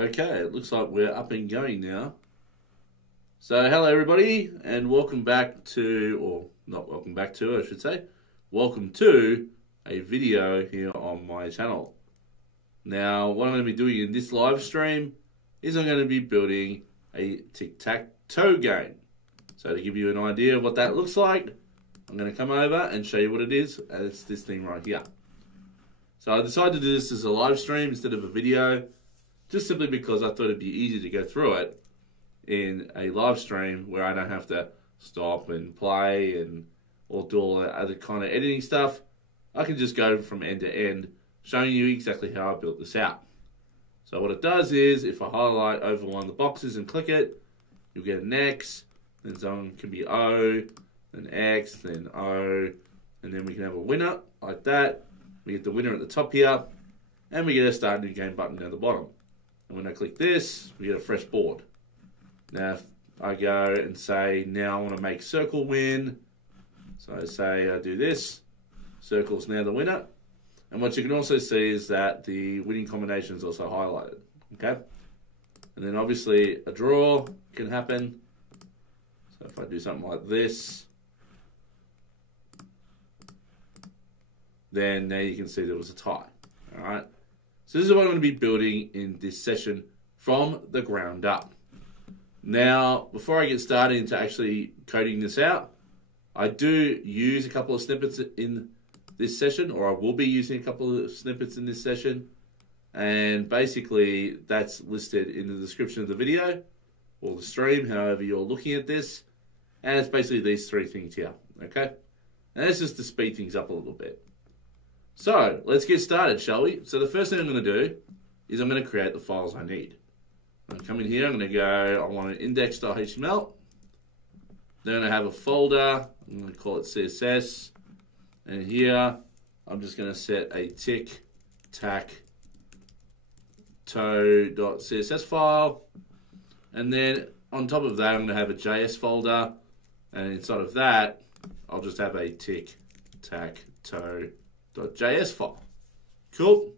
Okay, it looks like we're up and going now. So hello everybody and welcome back to, or not welcome back to, I should say. Welcome to a video here on my channel. Now what I'm going to be doing in this live stream is I'm going to be building a tic-tac-toe game. So to give you an idea of what that looks like, I'm going to come over and show you what it is, and it's this thing right here. So I decided to do this as a live stream instead of a video, just simply because I thought it'd be easy to go through it in a live stream where I don't have to stop and play and or do all that other kind of editing stuff. I can just go from end to end, showing you exactly how I built this out. So what it does is, if I highlight over one of the boxes and click it, you'll get an X, then someone can be O, then X, then O, and then we can have a winner like that. We get the winner at the top here, and we get a start new game button down the bottom. And when I click this, we get a fresh board. Now, if I go and say, now I want to make circle win. So I say I do this, circle's now the winner. And what you can also see is that the winning combination is also highlighted, okay? And then obviously a draw can happen. So if I do something like this, then now you can see there was a tie, all right? So this is what I'm going to be building in this session from the ground up. Now, before I get started into actually coding this out, I do use a couple of snippets in this session, or I will be using a couple of snippets in this session. And basically, that's listed in the description of the video or the stream, however you're looking at this. And it's basically these three things here, okay? And that's just to speed things up a little bit. So let's get started, shall we? So the first thing I'm going to do is I'm going to create the files I need. I'm going to come in here, I'm going to go, I want an index.html. Then I'm going to have a folder, I'm going to call it CSS. And here, I'm just going to set a tictactoe.css file. And then on top of that, I'm going to have a JS folder. And inside of that, I'll just have a tictactoe.js file. Cool.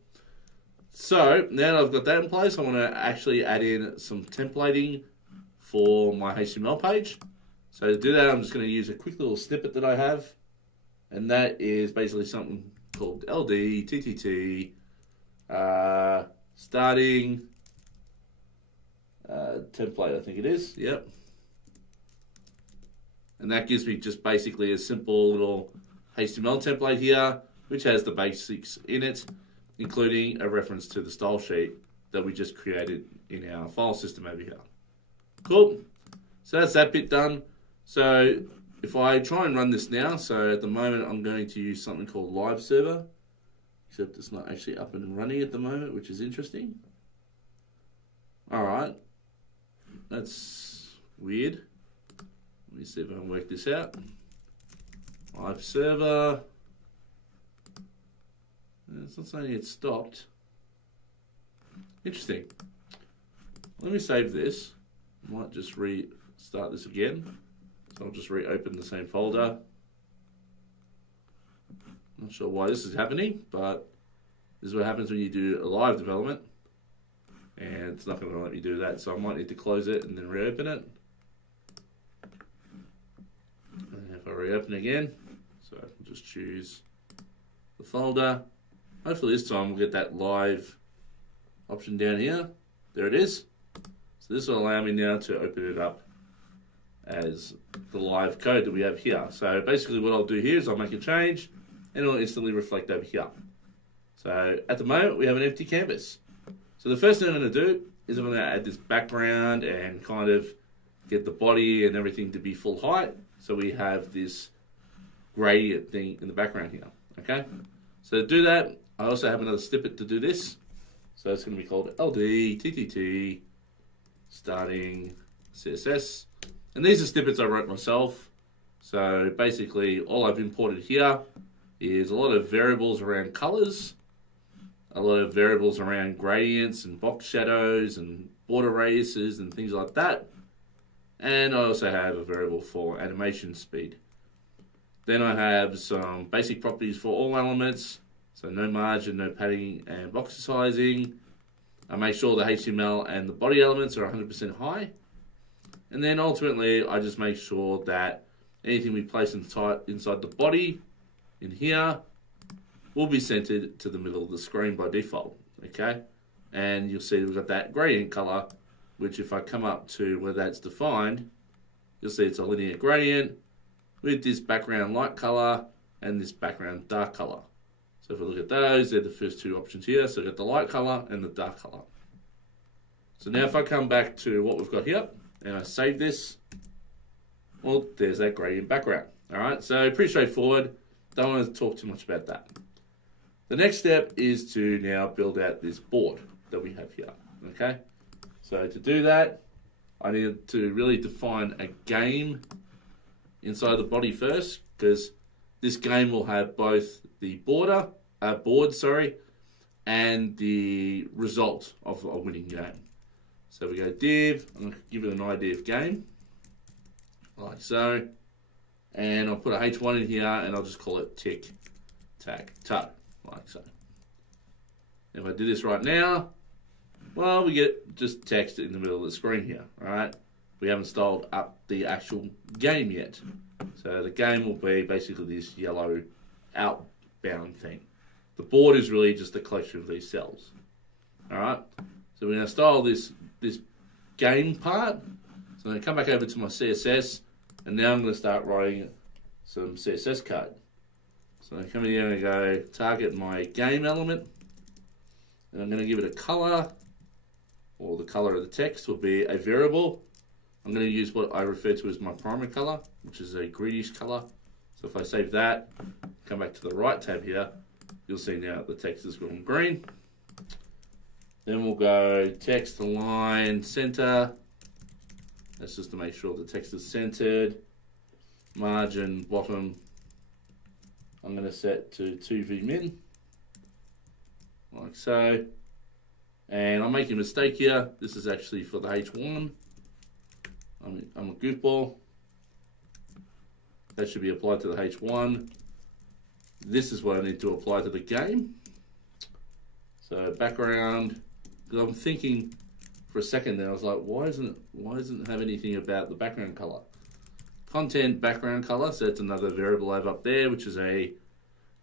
So now that I've got that in place, I want to actually add in some templating for my HTML page. So to do that, I'm just going to use a quick little snippet that I have. And that is basically something called LD, TTT, starting template, I think it is. Yep. And that gives me just basically a simple little HTML template here, which has the basics in it, including a reference to the style sheet that we just created in our file system over here. Cool. So that's that bit done. So if I try and run this now, so at the moment I'm going to use something called live server, except it's not actually up and running at the moment, which is interesting. All right, that's weird. Let me see if I can work this out. Live server. It's not saying it stopped. Interesting. Let me save this. I might just restart this again. So I'll just reopen the same folder. Not sure why this is happening, but this is what happens when you do a live development. And it's not going to let me do that, so I might need to close it and then reopen it. And if I reopen again, so I can just choose the folder. Hopefully this time we'll get that live option down here. There it is. So this will allow me now to open it up as the live code that we have here. So basically what I'll do here is I'll make a change and it'll instantly reflect over here. So at the moment we have an empty canvas. So the first thing I'm going to do is I'm going to add this background and kind of get the body and everything to be full height. So we have this gradient thing in the background here. Okay. So to do that, I also have another snippet to do this. So it's going to be called LD, TTT, starting CSS. And these are snippets I wrote myself. So basically all I've imported here is a lot of variables around colors, a lot of variables around gradients and box shadows and border radiuses and things like that. And I also have a variable for animation speed. Then I have some basic properties for all elements. So no margin, no padding and box sizing. I make sure the HTML and the body elements are 100% high. And then ultimately, I just make sure that anything we place inside the body in here will be centered to the middle of the screen by default, okay? And you'll see we've got that gradient color, which if I come up to where that's defined, you'll see it's a linear gradient with this background light color and this background dark color. So if I look at those, they're the first two options here. So I've got the light color and the dark color. So now if I come back to what we've got here and I save this, well, there's that gradient background. All right, so pretty straightforward. Don't want to talk too much about that. The next step is to now build out this board that we have here, okay? So to do that, I need to really define a game inside the body first, because this game will have both the board, and the result of a winning game. So we go div, I'm going to give it an ID of game, like so, and I'll put a H1 in here and I'll just call it Tic Tac Toe, like so. If I do this right now, well, we get just text in the middle of the screen here, all right? We haven't styled up the actual game yet. So the game will be basically this yellow outbound thing. The board is really just a collection of these cells, all right? So we're going to style this game part. So I'm going to come back over to my CSS, and now I'm going to start writing some CSS code. So I'm coming here and go target my game element, and I'm going to give it a color, or the color of the text will be a variable. I'm going to use what I refer to as my primary color, which is a greenish color. So if I save that, come back to the right tab here, you'll see now the text has gone green. Then we'll go text align center. That's just to make sure the text is centered. Margin bottom, I'm going to set to 2vmin, like so. And I'm making a mistake here. This is actually for the H1. I'm a goofball. That should be applied to the H1. This is what I need to apply to the game. So background, because I'm thinking for a second there, I was like, why doesn't it have anything about the background color? Content background color, so it's another variable I have up there, which is a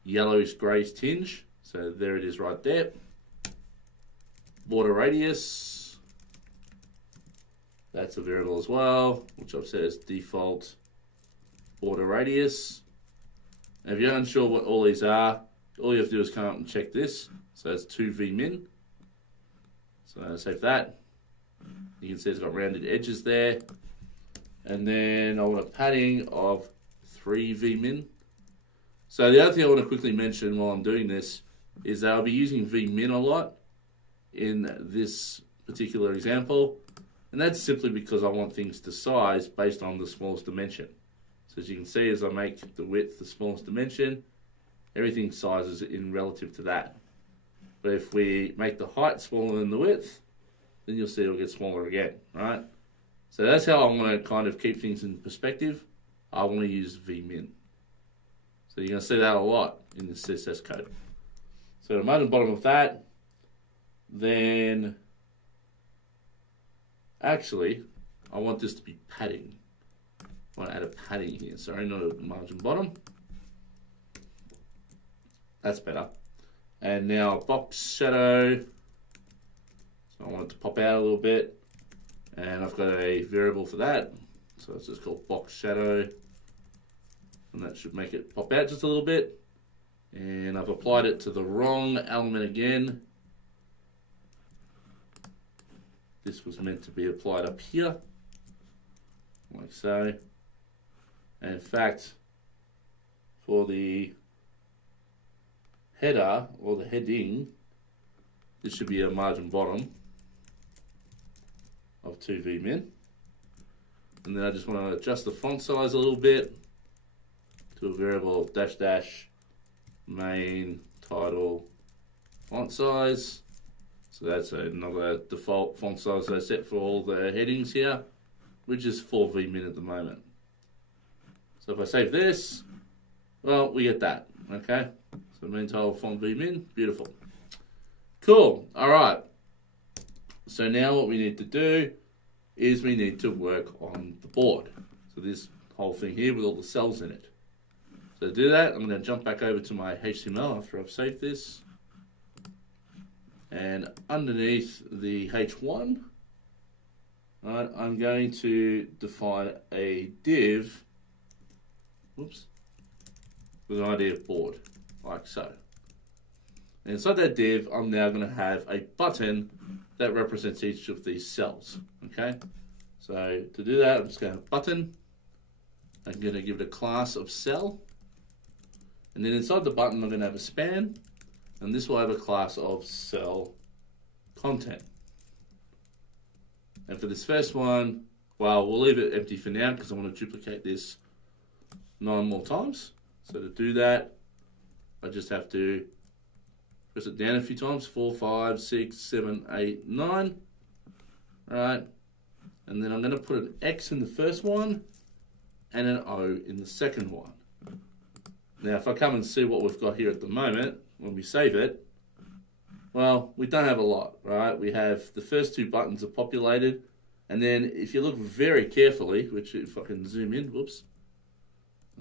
yellowish grayish tinge. So there it is right there. Border radius, that's a variable as well, which I've set as default border radius. And if you're unsure what all these are, all you have to do is come up and check this. So that's 2vmin. So I'll save that. You can see it's got rounded edges there. And then I want a padding of 3vmin. So the other thing I want to quickly mention while I'm doing this is that I'll be using vmin a lot in this particular example, and that's simply because I want things to size based on the smallest dimension. So as you can see, as I make the width the smallest dimension, everything sizes in relative to that. But if we make the height smaller than the width, then you'll see it'll get smaller again, right? So that's how I'm going to kind of keep things in perspective. I want to use vmin. So you're going to see that a lot in the CSS code. So the bottom of that, then actually I want this to be padding. I want to add a padding here, sorry, not a margin bottom. That's better. And now box shadow, so I want it to pop out a little bit, and I've got a variable for that, so it's just called box shadow, and that should make it pop out just a little bit. And I've applied it to the wrong element again. This was meant to be applied up here, like so. And in fact, for the header or the heading, this should be a margin bottom of 2vmin. And then I just want to adjust the font size a little bit to a variable dash dash main title font size. So that's another default font size I set for all the headings here, which is 4vmin at the moment. So if I save this, well, we get that, okay? So main title font vmin, beautiful. Cool, all right. So now what we need to do is we need to work on the board. So this whole thing here with all the cells in it. So to do that, I'm going to jump back over to my HTML after I've saved this. And underneath the H1, right, I'm going to define a div, whoops, with an ID of board, like so. And inside that div, I'm now going to have a button that represents each of these cells, okay? So to do that, I'm just going to button. I'm going to give it a class of cell. And then inside the button, I'm going to have a span. And this will have a class of cell content. And for this first one, well, we'll leave it empty for now because I want to duplicate this 9 more times. So to do that, I just have to press it down a few times, 4, 5, 6, 7, 8, 9. All right. And then I'm going to put an X in the first one and an O in the second one. Now, if I come and see what we've got here at the moment, when we save it, well, we don't have a lot, right? We have the first 2 buttons are populated. And then if you look very carefully, which if I can zoom in, whoops,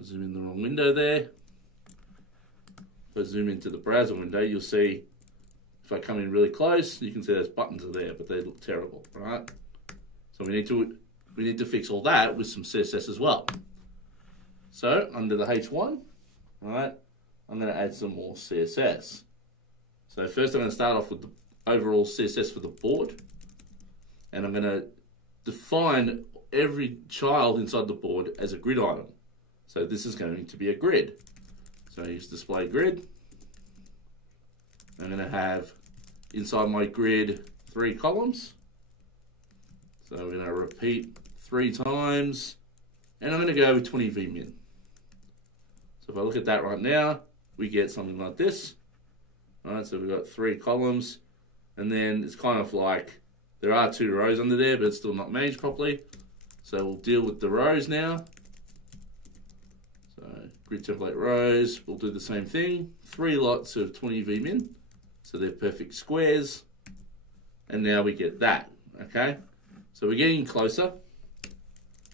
I zoom in the wrong window there. If I zoom into the browser window, you'll see, if I come in really close, you can see those buttons are there, but they look terrible, right? So we need to fix all that with some CSS as well. So under the H1, right, I'm going to add some more CSS. So first I'm going to start off with the overall CSS for the board. And I'm going to define every child inside the board as a grid item. So this is going to be a grid. So I use display grid. I'm going to have inside my grid 3 columns. So we're going to repeat 3 times. And I'm going to go with 20 vmin. So if I look at that right now, we get something like this. All right, so we've got 3 columns, and then it's kind of like there are 2 rows under there, but it's still not managed properly. So we'll deal with the rows now. So grid template rows, we'll do the same thing. 3 lots of 20 vmin, so they're perfect squares. And now we get that, okay? So we're getting closer.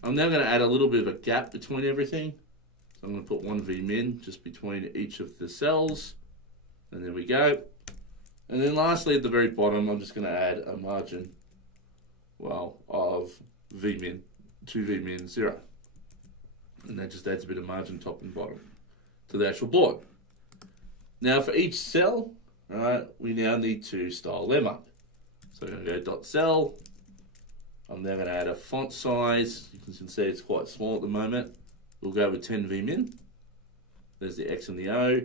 I'm now going to add a little bit of a gap between everything. So I'm going to put 1 vmin just between each of the cells. And there we go. And then lastly, at the very bottom, I'm just going to add a margin, well, of vmin, 2 vmin 0. And that just adds a bit of margin top and bottom to the actual board. Now for each cell, all right, we now need to style them up. So I'm going to go dot cell. I'm now going to add a font size. You can see it's quite small at the moment. We'll go with 10 vmin. There's the X and the O.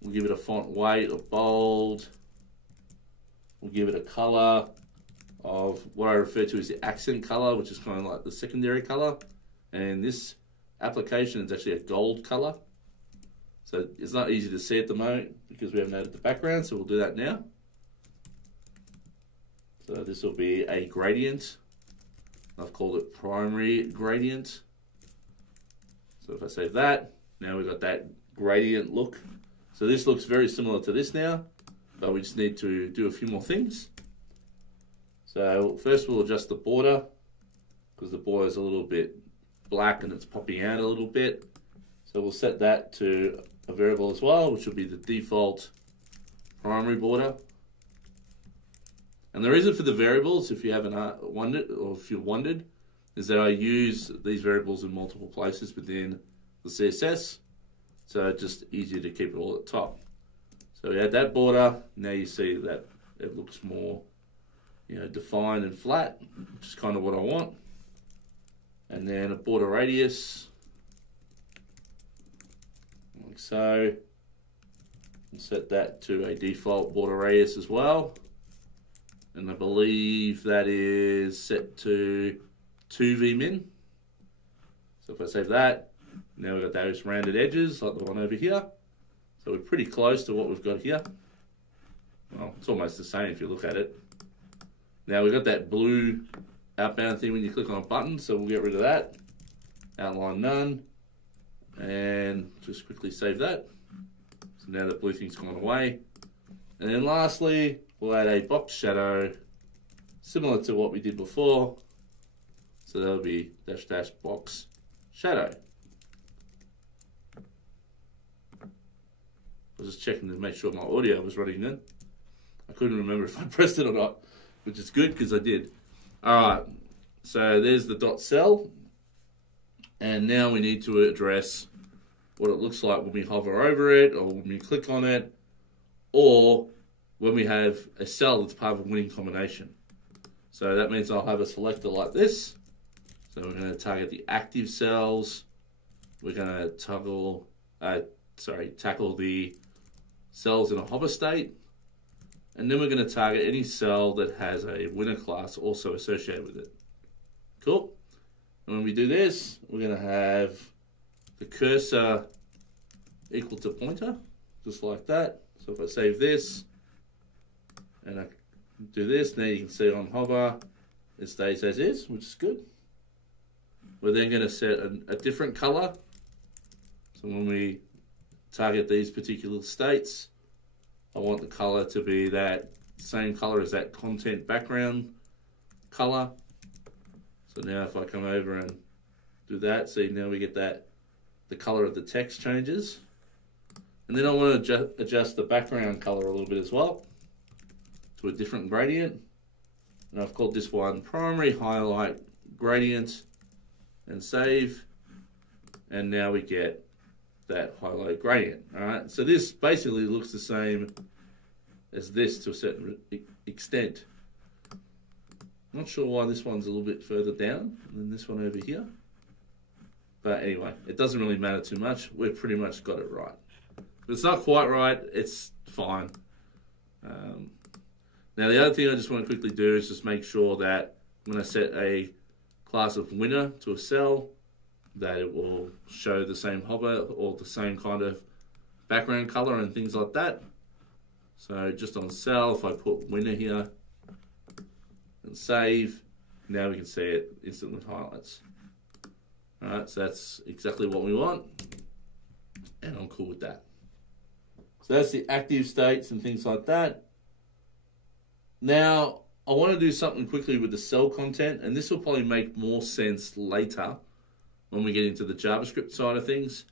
We'll give it a font weight of bold. We'll give it a color of what I refer to as the accent color, which is kind of like the secondary color. And in this application, it's actually a gold color. So it's not easy to see at the moment because we haven't added the background, so we'll do that now. So this will be a gradient. I've called it primary gradient. So if I save that, now we've got that gradient look. So this looks very similar to this now, but we just need to do a few more things. So first we'll adjust the border because the border is a little bit black and it's popping out a little bit. So we'll set that to a variable as well, which will be the default primary border. And the reason for the variables, if you haven't wondered, or if you've wondered, is that I use these variables in multiple places within the CSS. So it's just easier to keep it all at the top. So we add that border. Now you see that it looks more, defined and flat, which is kind of what I want. And then a border radius, like so. And set that to a default border radius as well. And I believe that is set to 2 vmin. So if I save that, now we've got those rounded edges like the one over here. So we're pretty close to what we've got here. Well, it's almost the same if you look at it. Now we've got that blue outbound thing when you click on a button, so we'll get rid of that. Outline none. And just quickly save that. So now the blue thing's gone away. And then lastly, we'll add a box shadow similar to what we did before. So that'll be dash dash box shadow. I was just checking to make sure my audio was running then. I couldn't remember if I pressed it or not, which is good because I did. Alright, so there's the dot cell. And now we need to address what it looks like when we hover over it, or when we click on it, or when we have a cell that's part of a winning combination. So that means I'll have a selector like this. So we're going to target the active cells. We're going to tackle the cells in a hover state. And then we're going to target any cell that has a winner class also associated with it. Cool. And when we do this, we're going to have the cursor equal to pointer, just like that. So if I save this and I do this, now you can see on hover, it stays as is, which is good. We're then going to set a different color. So when we target these particular states, I want the color to be that same color as that content background color. So now if I come over and do that, see now we get that the color of the text changes. And then I want to adjust the background color a little bit as well to a different gradient. And I've called this one primary highlight gradient, and save. And now we get that highlight gradient. All right, so this basically looks the same as this to a certain extent. I'm not sure why this one's a little bit further down than this one over here. But anyway, it doesn't really matter too much. We've pretty much got it right. If it's not quite right, it's fine. Now the other thing I just want to quickly do is just make sure that when I set a class of winner to a cell, that it will show the same hover or the same kind of background color and things like that. So just on cell, if I put winner here and save, now we can see it instantly highlights. Alright, so that's exactly what we want, and I'm cool with that. So that's the active states and things like that. Now, I want to do something quickly with the cell content, and this will probably make more sense later when we get into the JavaScript side of things.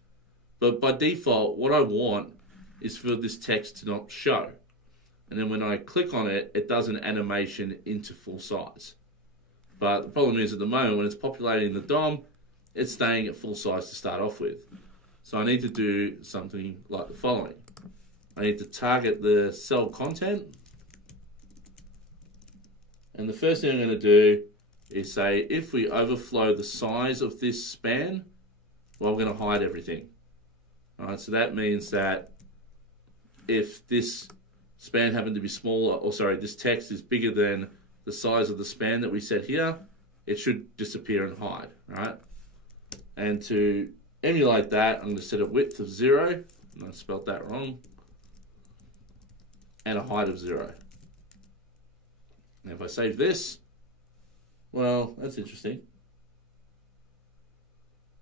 But by default, what I want is for this text to not show. And then when I click on it, it does an animation into full size. But the problem is at the moment, when it's populating the DOM, it's staying at full size to start off with. So I need to do something like the following. I need to target the cell content. And the first thing I'm going to do is say, if we overflow the size of this span, well, I'm going to hide everything. All right, so that means that if this span happened to be smaller, or sorry, this text is bigger than the size of the span that we set here, it should disappear and hide, right? And to emulate that, I'm going to set a width of 0, and I spelled that wrong, and a height of 0. And if I save this, well, that's interesting.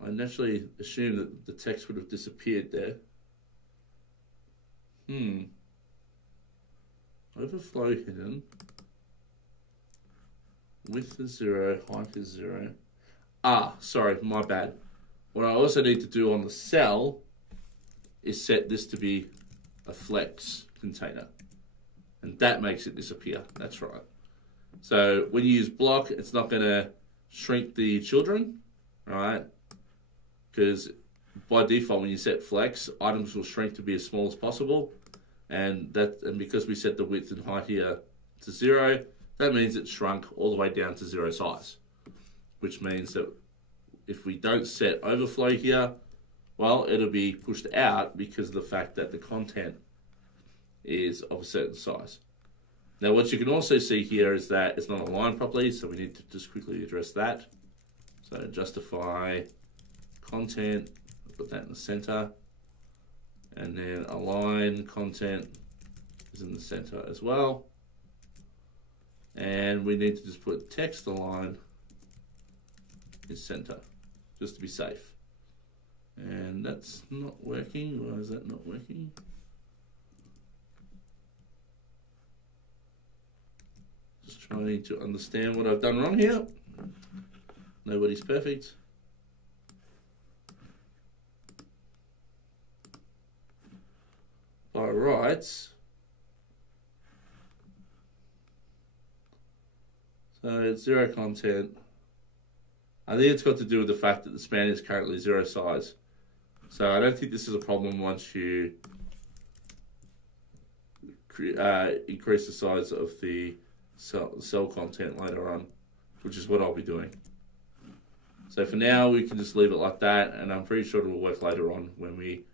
I naturally assume that the text would have disappeared there. Overflow hidden. Width is 0, height is 0. Ah, sorry, my bad. What I also need to do on the cell is set this to be a flex container. And that makes it disappear. That's right. So when you use block, it's not going to shrink the children, right? Because by default, when you set flex, items will shrink to be as small as possible. And because we set the width and height here to 0, that means it's shrunk all the way down to 0 size. Which means that if we don't set overflow here, well, it'll be pushed out because of the fact that the content is of a certain size. Now, what you can also see here is that it's not aligned properly, so we need to just quickly address that. So justify content, put that in the center, and then align content is in the center as well. And we need to just put text align is center, just to be safe. And that's not working. Why is that not working? Just trying to understand what I've done wrong here. Nobody's perfect. By rights. So it's 0 content. I think it's got to do with the fact that the span is currently 0 size. So I don't think this is a problem once you increase the size of the cell content later on, which is what I'll be doing. So for now, we can just leave it like that, and I'm pretty sure it will work later on when we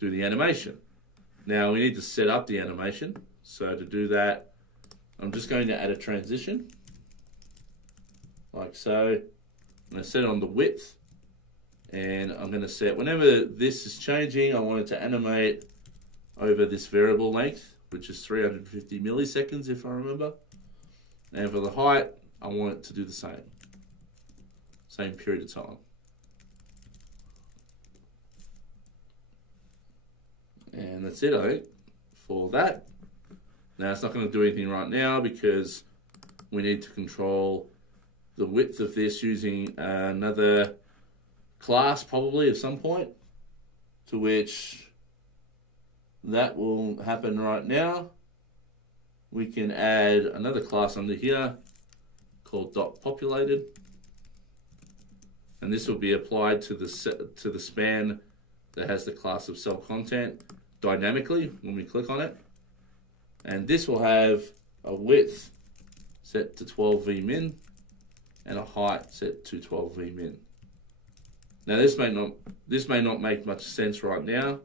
do the animation. Now we need to set up the animation. So to do that, I'm just going to add a transition, like so. I'm going to set it on the width, and I'm going to set, whenever this is changing, I want it to animate over this variable length, which is 350 milliseconds if I remember. And for the height, I want it to do the same period of time. And that's it, I think, for that. Now it's not going to do anything right now because we need to control the width of this using another class probably at some point, to which that will happen right now. We can add another class under here called .populated, and this will be applied to the span that has the class of cell content dynamically when we click on it. And this will have a width set to 12 vmin and a height set to 12 vmin. Now this may not make much sense right now,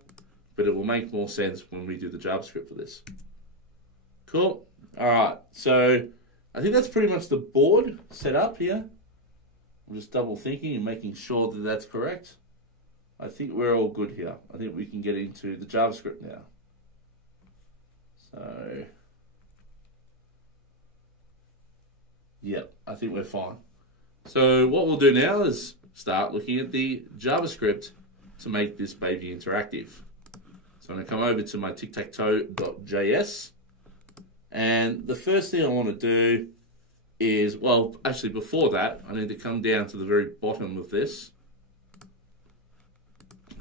but it will make more sense when we do the JavaScript for this. Cool. All right. So I think that's pretty much the board set up here. I'm just double thinking and making sure that that's correct. I think we're all good here. I think we can get into the JavaScript now. So, yeah, I think we're fine. So what we'll do now is start looking at the JavaScript to make this baby interactive. So I'm going to come over to my tictactoe.js, and the first thing I want to do is, well, actually before that, I need to come down to the very bottom of this.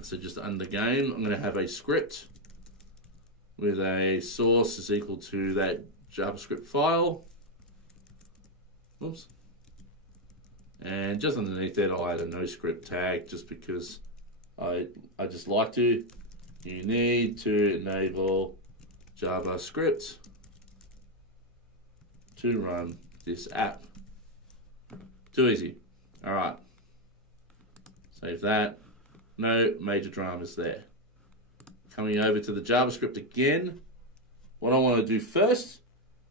So just under game, I'm going to have a script with a source is equal to that JavaScript file. Oops. And just underneath that, I'll add a no script tag just because I just like to. You need to enable JavaScript to run this app. Too easy. All right. Save that. No major dramas there. Coming over to the JavaScript again, what I want to do first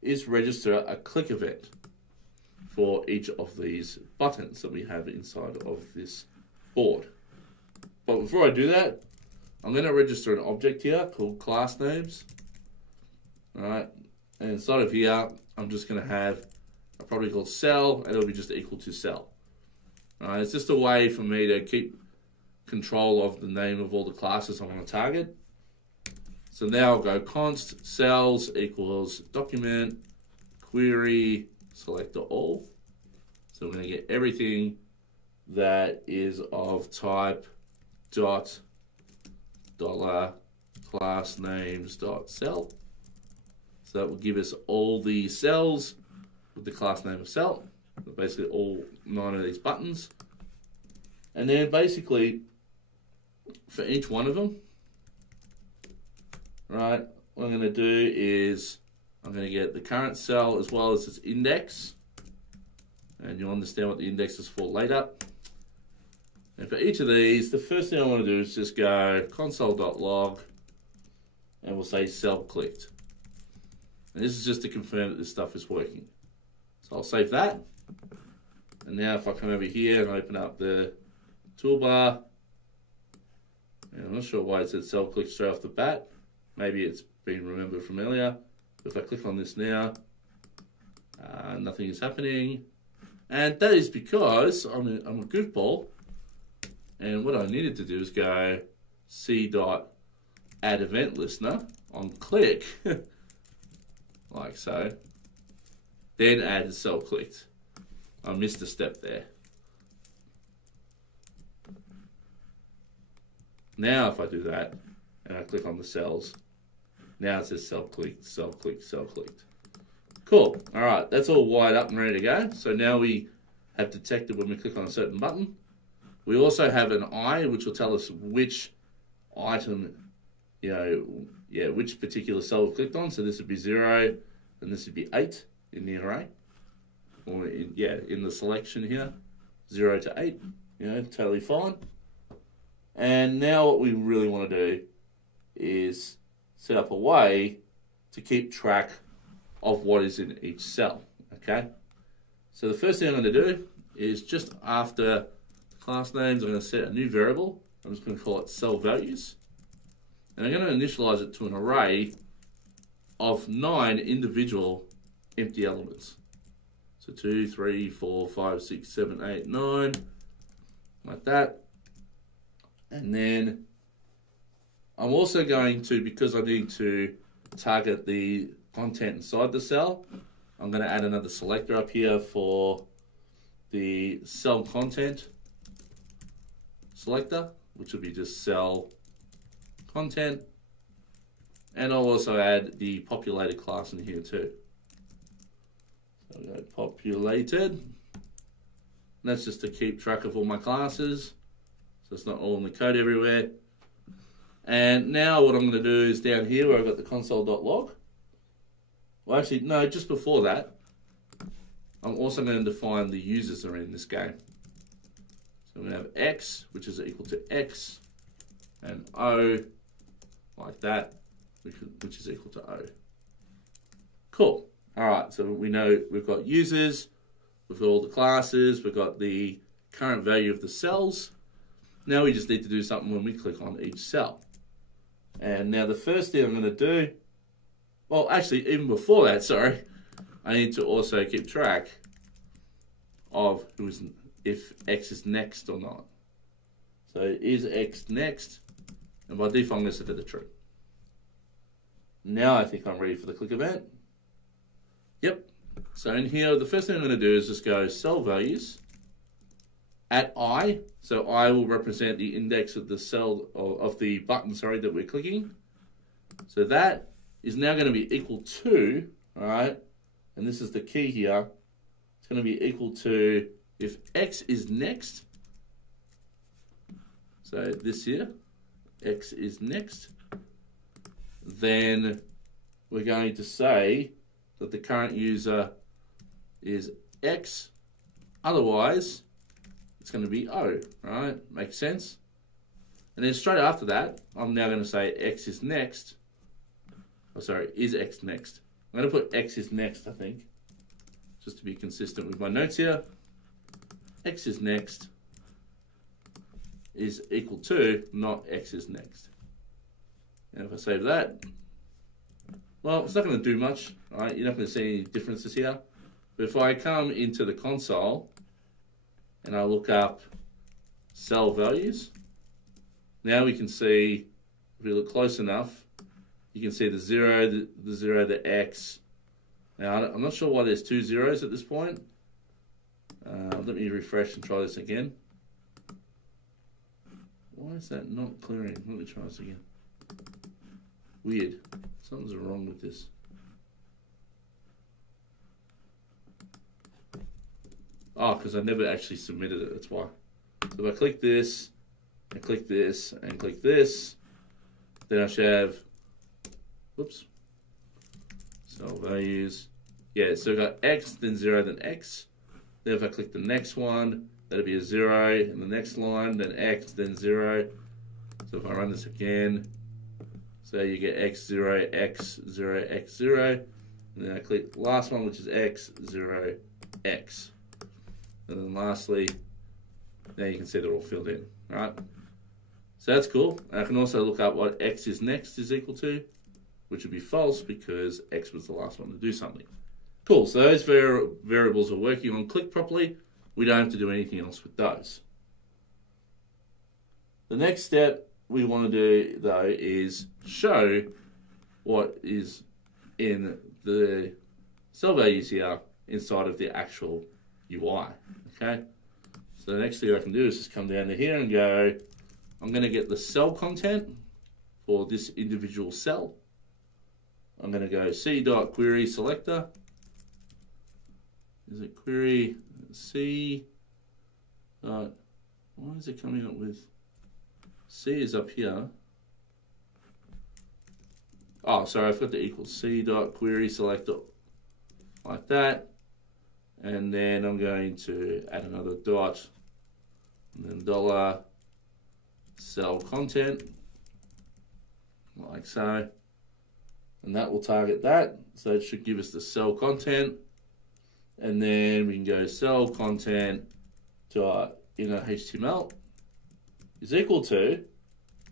is register a click event for each of these buttons that we have inside of this board. But before I do that, I'm going to register an object here called class names. All right, and inside of here, I'm just going to have a property called cell, and it'll be just equal to cell. All right, it's just a way for me to keep control of the name of all the classes I want to target. So now I'll go const cells equals document query selector all. So we're going to get everything that is of type dot dollar class names dot cell. So that will give us all the cells with the class name of cell, basically all 9 of these buttons. And then basically for each one of them, right, what I'm going to do is I'm going to get the current cell as well as its index, and you'll understand what the index is for later. And for each of these, the first thing I want to do is just go console.log, and we'll say cell clicked. And this is just to confirm that this stuff is working. So I'll save that. And now if I come over here and open up the toolbar, and I'm not sure why it said cell click straight off the bat. Maybe it's been remembered from earlier. If I click on this now, nothing is happening. And that is because I'm a goofball. And what I needed to do is go c.add event listener on click, like so. then add cell clicked. I missed a step there. Now if I do that, and I click on the cells, now it says cell clicked, cell clicked, cell clicked. Cool. All right, that's all wired up and ready to go. So now we have detected when we click on a certain button. We also have an I, which will tell us which item, which particular cell we clicked on. So this would be 0, and this would be 8 in the array, or in the selection here, 0 to 8. Totally fine. And now what we really want to do is set up a way to keep track of what is in each cell, okay? So the first thing I'm going to do is just after class names, I'm going to set a new variable. I'm just going to call it cell values. And I'm going to initialize it to an array of 9 individual empty elements. So 2, 3, 4, 5, 6, 7, 8, 9, like that. And then I'm also going to, because I need to target the content inside the cell, I'm going to add another selector up here for the cell content selector, which will be just cell content. And I'll also add the populated class in here too. So I'll go populated. And that's just to keep track of all my classes, so it's not all in the code everywhere. And now what I'm going to do is down here where I've got the console.log. Well, actually, no, just before that, I'm also going to define the users that are in this game. So I'm going to have X, which is equal to X, and O, like that, which is equal to O. Cool. All right, so we know we've got users, we've got all the classes, we've got the current value of the cells. Now we just need to do something when we click on each cell. And now the first thing I'm going to do, well, actually, even before that, sorry, I need to also keep track of if X is next or not. So is X next? And by default, I'm going to set it to true. Now I think I'm ready for the click event. Yep. So in here, the first thing I'm going to do is just go cell values at I. So I will represent the index of the cell, of the button, sorry, that we're clicking. So that is now going to be equal to, all right, and this is the key here, it's going to be equal to, if X is next, so this here, X is next, then we're going to say that the current user is X, otherwise it's going to be O, right? Makes sense? And then straight after that, I'm now going to say X is next. Oh, sorry, is X next? I'm going to put X is next, I think, just to be consistent with my notes here. X is next is equal to, not X is next. And if I save that, well, it's not going to do much, right? You're not going to see any differences here. But if I come into the console and I look up cell values, now we can see, if we look close enough, you can see the 0, the 0, the X. Now, I'm not sure why there's 2 zeros at this point. Let me refresh and try this again. Why is that not clearing? Let me try this again. Weird. Something's wrong with this. Oh, because I never actually submitted it, that's why. So if I click this, and click this, and click this, then I should have, whoops, cell values. Yeah, so I've got X, then 0, then X. Then if I click the next one, that'll be a 0, and the next line, then X, then 0. So if I run this again, so you get X, 0, X, 0, X, 0. And then I click the last one, which is X, 0, X. And then lastly, now you can see they're all filled in, right? So that's cool. And I can also look up what X is next is equal to, which would be false because X was the last one to do something. Cool, so those variables are working on click properly. We don't have to do anything else with those. The next step we want to do, though, is show what is in the cell values here inside of the actual UI, okay? So the next thing I can do is just come down to here and go, I'm going to get the cell content for this individual cell. I'm going to go c.query selector. Is it query c? Why is it coming up with c is up here? Oh, sorry, I've got the equals c.query selector like that. And then I'm going to add another dot and then dollar cell content like so. And that will target that. So it should give us the cell content. And then we can go cell content dot inner HTML is equal to,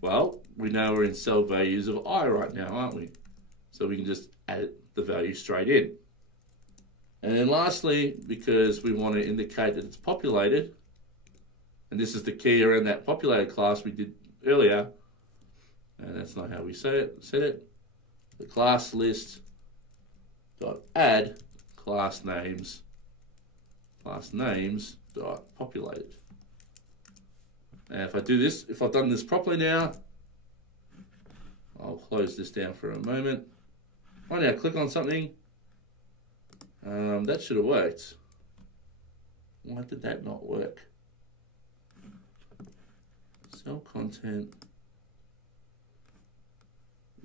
well, we know we're in cell values of I right now, aren't we? So we can just add the value straight in. And then lastly, because we want to indicate that it's populated, and this is the key around that populated class we did earlier, and that's not how we set it. The class list dot add class names dot populated. And if I do this, if I've done this properly now, I'll close this down for a moment. If I now click on something, that should have worked. Why did that not work? Cell content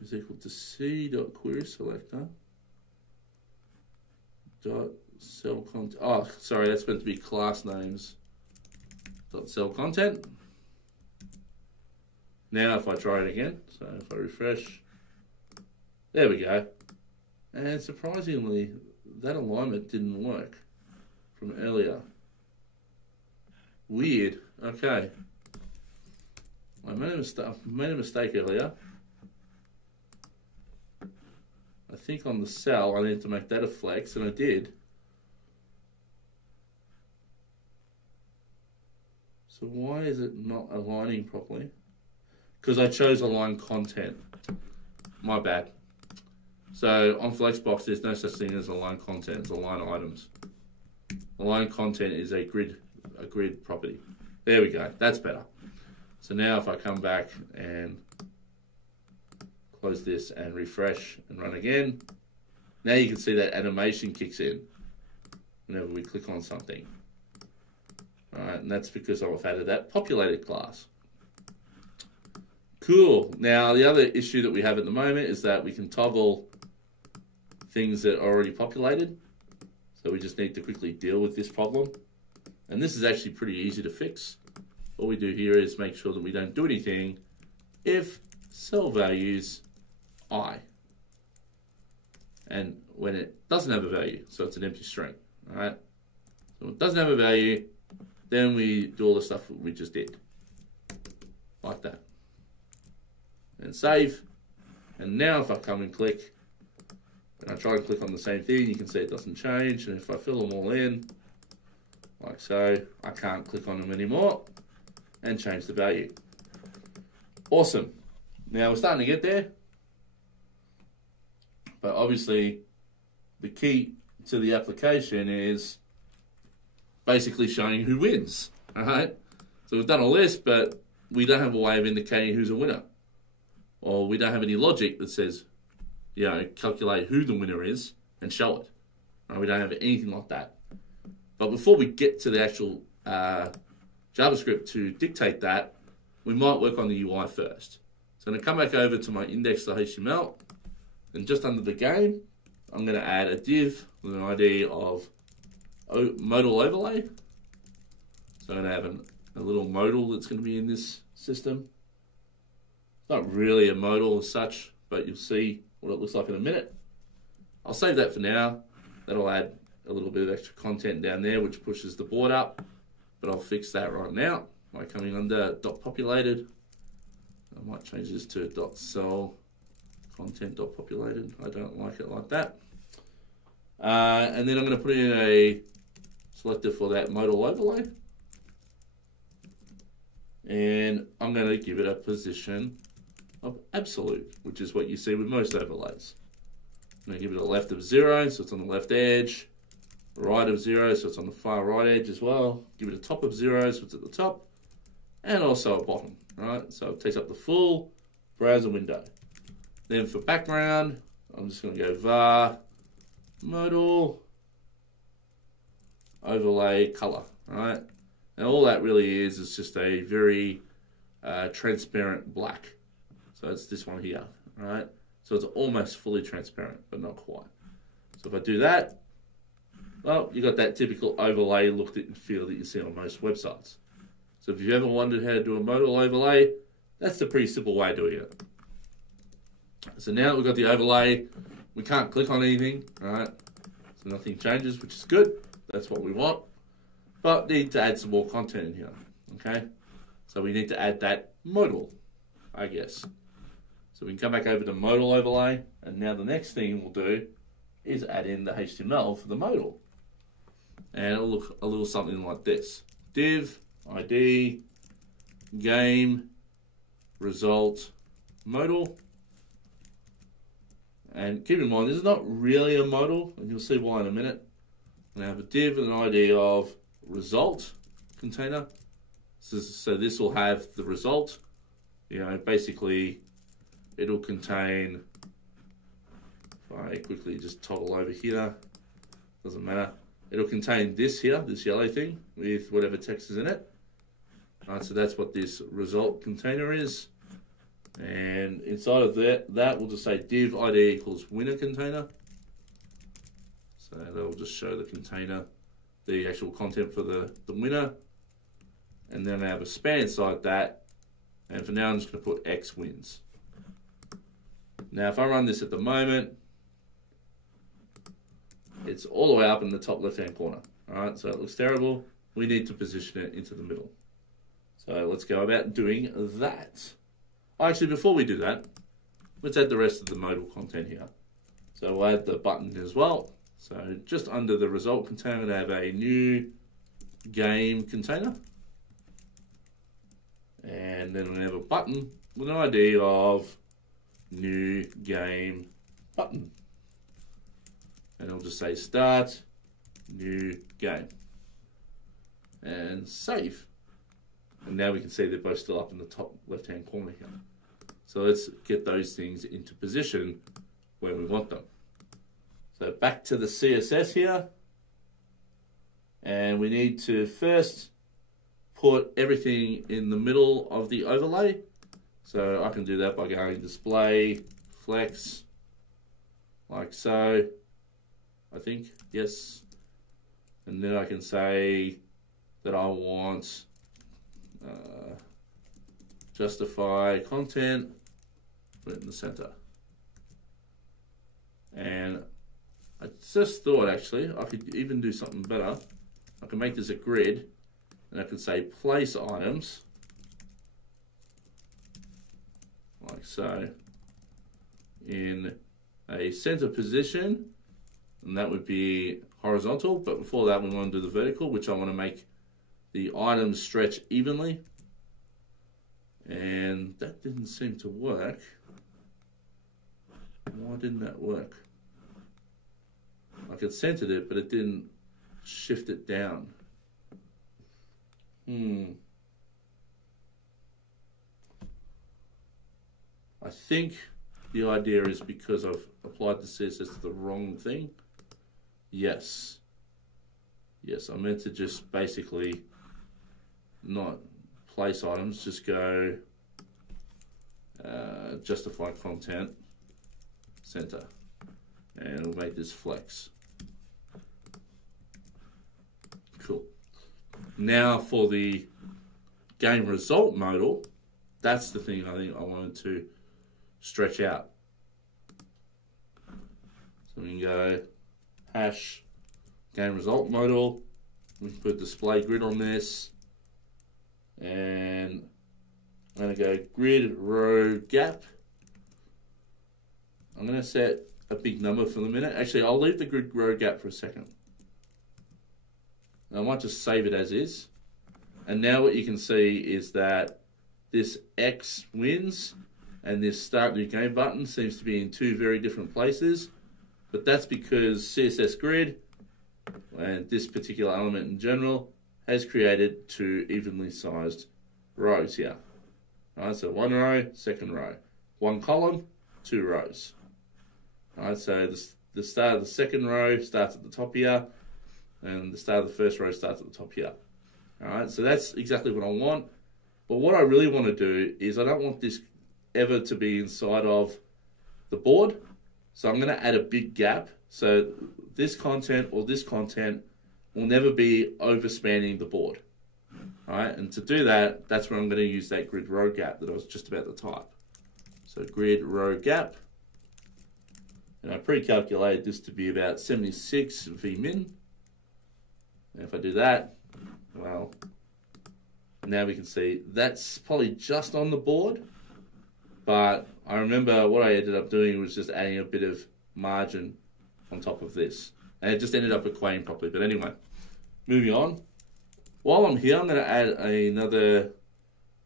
is equal to c.query selector dot cell content. Oh, sorry, that's meant to be class names dot cell content. Now if I try it again, so if I refresh, there we go. And surprisingly, that alignment didn't work from earlier. Weird. Okay. I made a mistake earlier. I think on the cell I need to make that a flex, and I did. So why is it not aligning properly? Because I chose align content. My bad. So on Flexbox, there's no such thing as align content. It's align items. Align content is a grid property. There we go. That's better. So now if I come back and close this and refresh and run again, now you can see that animation kicks in whenever we click on something. All right, and that's because I've added that populated class. Cool. Now the other issue that we have at the moment is that we can toggle things that are already populated. So we just need to quickly deal with this problem. And this is actually pretty easy to fix. All we do here is make sure that we don't do anything if cell values I. And when it doesn't have a value, so it's an empty string, all right? So when it doesn't have a value, then we do all the stuff that we just did, like that. And save. And now if I come and click, and I try and click on the same thing, you can see it doesn't change. And if I fill them all in, like so, I can't click on them anymore and change the value. Awesome. Now we're starting to get there. But obviously, the key to the application is basically showing who wins. All right. So we've done a list, but we don't have a way of indicating who's a winner. Or we don't have any logic that says, you know, calculate who the winner is and show it. Right? We don't have anything like that. But before we get to the actual JavaScript to dictate that, we might work on the UI first. So I'm going to come back over to my index.html, and just under the game, I'm going to add a div with an ID of modal overlay. So I'm going to have a little modal that's going to be in this system. It's not really a modal as such, but you'll see what it looks like in a minute. I'll save that for now. That'll add a little bit of extra content down there, which pushes the board up, but I'll fix that right now by coming under .populated. I might change this to .cell content.populated. I don't like it like that. And then I'm going to put in a selector for that modal overlay. And I'm going to give it a position of absolute, which is what you see with most overlays. I'm going to give it a left of 0, so it's on the left edge. right of 0, so it's on the far right edge as well. Give it a top of 0, so it's at the top. And also a bottom, right? So it takes up the full browser window. Then for background, I'm just going to go var modal overlay color, right? And all that really is just a very transparent black. So it's this one here, right? So it's almost fully transparent, but not quite. So if I do that, well, you got that typical overlay look and feel that you see on most websites. So if you ever wondered how to do a modal overlay, that's the pretty simple way of doing it. So now that we've got the overlay, we can't click on anything, right? So nothing changes, which is good. That's what we want. But need to add some more content in here, okay? So we need to add that modal, I guess. So we can come back over to modal overlay, and now the next thing we'll do is add in the HTML for the modal. And it'll look a little something like this. Div, ID, game, result, modal. And keep in mind, this is not really a modal, and you'll see why in a minute. And I have a div and an ID of result container. So this will have the result. You know, basically, it'll contain, if I quickly just toggle over here, doesn't matter. It'll contain this here, this yellow thing, with whatever text is in it. Right, so that's what this result container is. And inside of that we'll just say div ID equals winner container. So that'll just show the container, the actual content for the winner. And then I have a span inside that. And for now, I'm just going to put X wins. Now, if I run this at the moment, it's all the way up in the top left-hand corner. All right, so it looks terrible. We need to position it into the middle. So let's go about doing that. Actually, before we do that, let's add the rest of the modal content here. So we'll add the button as well. So just under the result container, I have a new game container. And then we have a button with an ID of new game button. And it'll just say start new game. And save. And now we can see they're both still up in the top left-hand corner here. So let's get those things into position where we want them. So back to the CSS here. And we need to first put everything in the middle of the overlay. So I can do that by going display, flex, like so, I think, yes. And then I can say that I want justify content, put it in the center. And I just thought actually I could even do something better. I can make this a grid and I can say place items like so in a center position, and that would be horizontal, but before that we want to do the vertical, which I want to make the items stretch evenly. And that didn't seem to work. Why didn't that work? I could centered it, but it didn't shift it down. I think the idea is because I've applied the CSS to the wrong thing. Yes. Yes, I meant to just basically not place items, just go justify content, center, and we'll make this flex. Cool. Now for the game result modal, that's the thing I think I wanted to stretch out. So we can go hash game result modal. We can put display grid on this. And I'm going to go grid row gap. I'm going to set a big number for the minute. Actually, I'll leave the grid row gap for a second. And I might just save it as is. And now what you can see is that this X wins and this start new game button seems to be in two very different places. But that's because CSS grid and this particular element in general has created 2 evenly sized rows here. Alright, so 1 row, 2nd row. 1 column, 2 rows. Alright, so the start of the 2nd row starts at the top here, and the start of the 1st row starts at the top here. Alright, so that's exactly what I want. But what I really want to do is I don't want this ever to be inside of the board. So I'm going to add a big gap. So this content or this content will never be overspanning the board. Alright, and to do that, that's where I'm going to use that grid row gap that I was just about to type. So grid row gap. And I pre-calculated this to be about 76 vmin. And if I do that, well, now we can see that's probably just on the board. But I remember what I ended up doing was just adding a bit of margin on top of this. And it just ended up equating properly. But anyway, moving on. While I'm here, I'm going to add another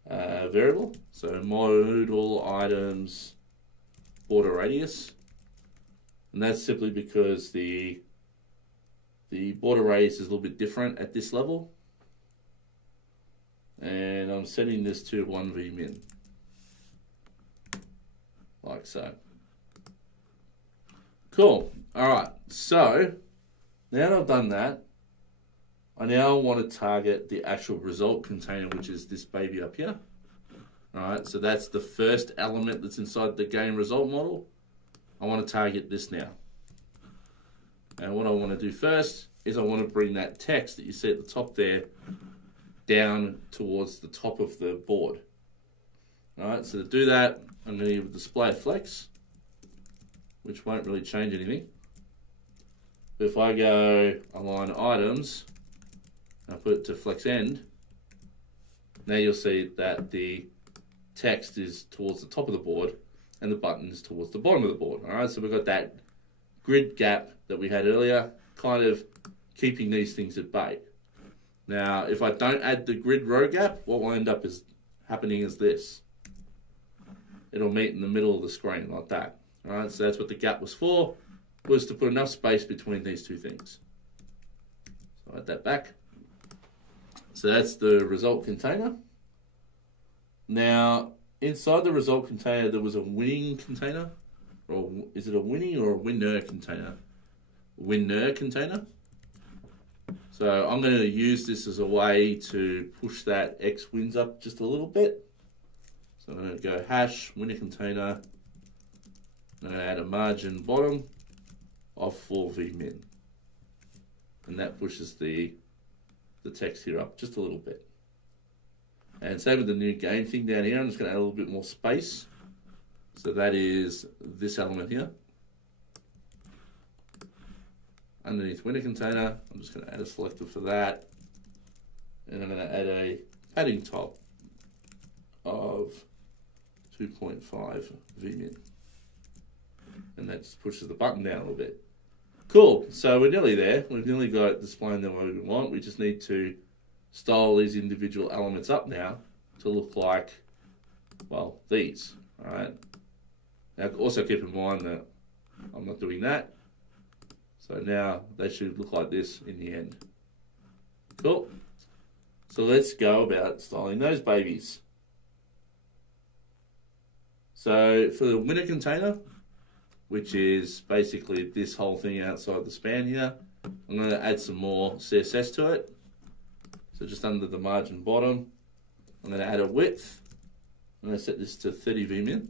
variable. So modal items border radius. And that's simply because the border radius is a little bit different at this level. And I'm setting this to 1 vmin. Like so. Cool. Alright, so now that I've done that, I now want to target the actual result container, which is this baby up here. Alright, so that's the first element that's inside the game result model. I want to target this now. And what I want to do first is I want to bring that text that you see at the top there down towards the top of the board. Alright, so to do that, I'm going to give display flex, which won't really change anything. But if I go align items, and I put it to flex end, now you'll see that the text is towards the top of the board and the button is towards the bottom of the board. Alright, so we've got that grid gap that we had earlier, kind of keeping these things at bay. Now, if I don't add the grid row gap, what will end up is happening is this. It'll meet in the middle of the screen like that. Alright, so that's what the gap was for, was to put enough space between these two things. So I'll add that back. So that's the result container. Now, inside the result container, there was a winning container. Or is it a winning or a winner container? Winner container. So I'm going to use this as a way to push that X wins up just a little bit. So I'm going to go hash winner container. I'm going to add a margin bottom of 4 vmin. And that pushes the text here up just a little bit. And same with the new game thing down here, I'm just going to add a little bit more space. So that is this element here. Underneath winner container, I'm just going to add a selector for that. And I'm going to add a padding top of 2.5 vmin. And that just pushes the button down a little bit. Cool, so we're nearly there. We've nearly got it displaying the way we want. We just need to style these individual elements up now to look like, well, these. All right. Now, also keep in mind that I'm not doing that. So now they should look like this in the end. Cool. So let's go about styling those babies. So for the winner container, which is basically this whole thing outside the span here, I'm going to add some more CSS to it. So just under the margin bottom, I'm going to add a width. I'm going to set this to 30 vmin,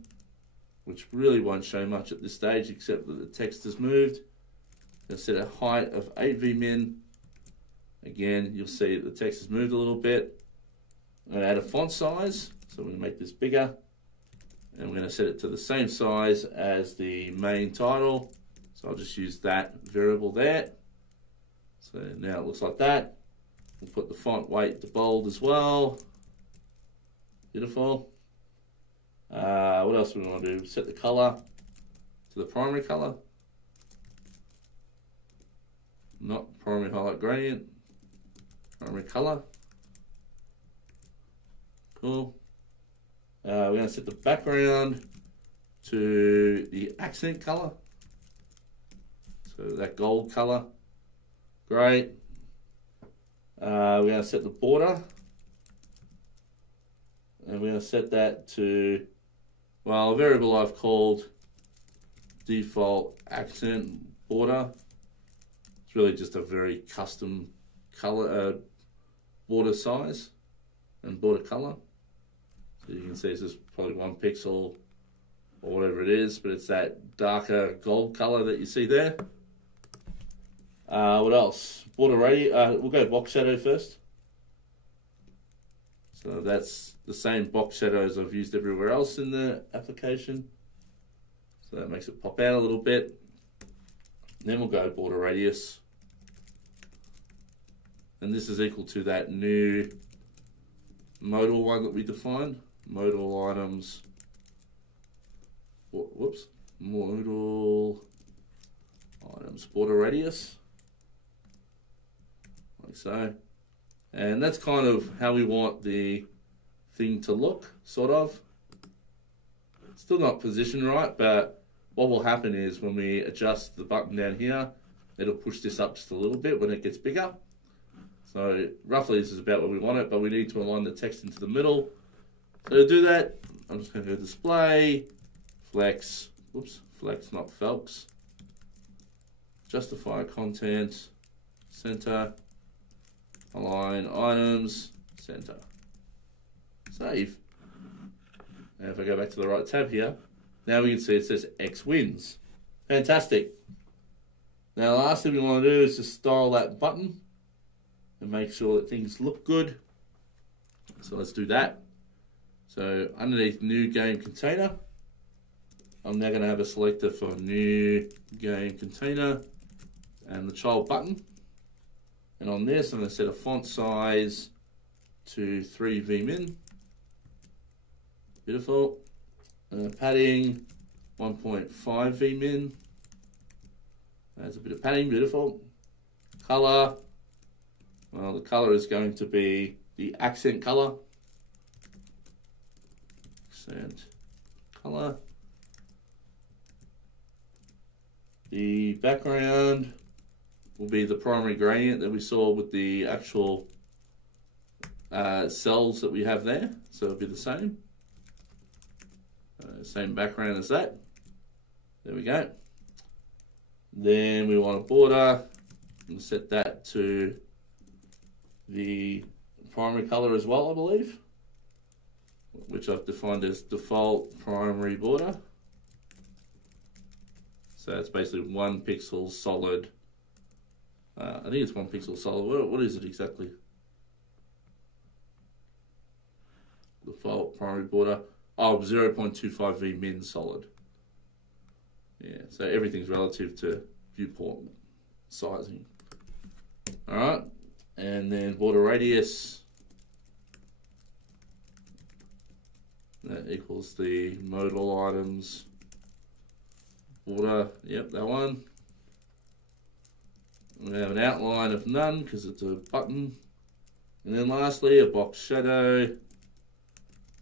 which really won't show much at this stage except that the text has moved. I'm going to set a height of 8 vmin. Again, you'll see the text has moved a little bit. I'm going to add a font size, so I'm going to make this bigger. And I'm going to set it to the same size as the main title. So I'll just use that variable there. So now it looks like that. We'll put the font weight to bold as well. Beautiful. What else do we want to do? Set the color to the primary color. Not primary highlight gradient. Primary color. Cool. We're going to set the background to the accent color. So that gold color. Great. We're going to set the border. And we're going to set that to, well, a variable I've called default accent border. It's really just a very custom color, border size and border color. So you can see this is probably 1 pixel or whatever it is, but it's that darker gold color that you see there. What else? Border radius. We'll go box shadow first. So that's the same box shadows I've used everywhere else in the application. So that makes it pop out a little bit. Then we'll go border radius. And this is equal to that new modal one that we defined. Modal items. Whoops. Modal items border radius. Like so. And that's kind of how we want the thing to look, sort of. Still not positioned right, but what will happen is when we adjust the button down here, it'll push this up just a little bit when it gets bigger. So roughly this is about where we want it, but we need to align the text into the middle. So to do that, I'm just going to go display, flex, whoops, flex, not felx, justify content, center, align items, center, save. And if I go back to the right tab here, now we can see it says X wins. Fantastic. Now the last thing we want to do is just style that button and make sure that things look good. So let's do that. So underneath new game container, I'm now going to have a selector for new game container and the child button. And on this, I'm going to set a font size to 3 vmin. Beautiful. Padding 1.5 vmin. That's a bit of padding. Beautiful. Color. Well, the color is going to be the accent color. Accent color. The background will be the primary gradient that we saw with the actual cells that we have there. So it'll be the same. Same background as that. There we go. Then we want a border and set that to the primary color as well, I believe, which I've defined as default primary border. So it's basically 1 pixel solid. I think it's 1 pixel solid. What is it exactly? Default primary border. Oh, 0.25 vmin solid. Yeah, so everything's relative to viewport sizing. All right, and then border radius. That equals the modal items border. Yep, that one. We have an outline of none because it's a button. And then lastly, a box shadow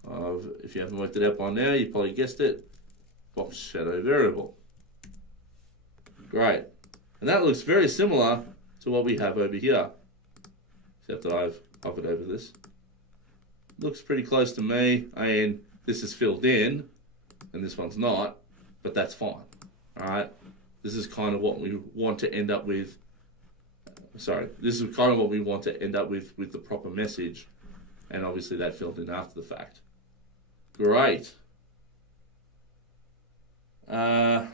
of, if you haven't worked it out by now, you probably guessed it, box shadow variable. Great. And that looks very similar to what we have over here, except that I've hovered over this. Looks pretty close to me. I mean, this is filled in and this one's not, but that's fine. All right. This is kind of what we want to end up with. Sorry, this is kind of what we want to end up with the proper message. And obviously that filled in after the fact. Great. I'm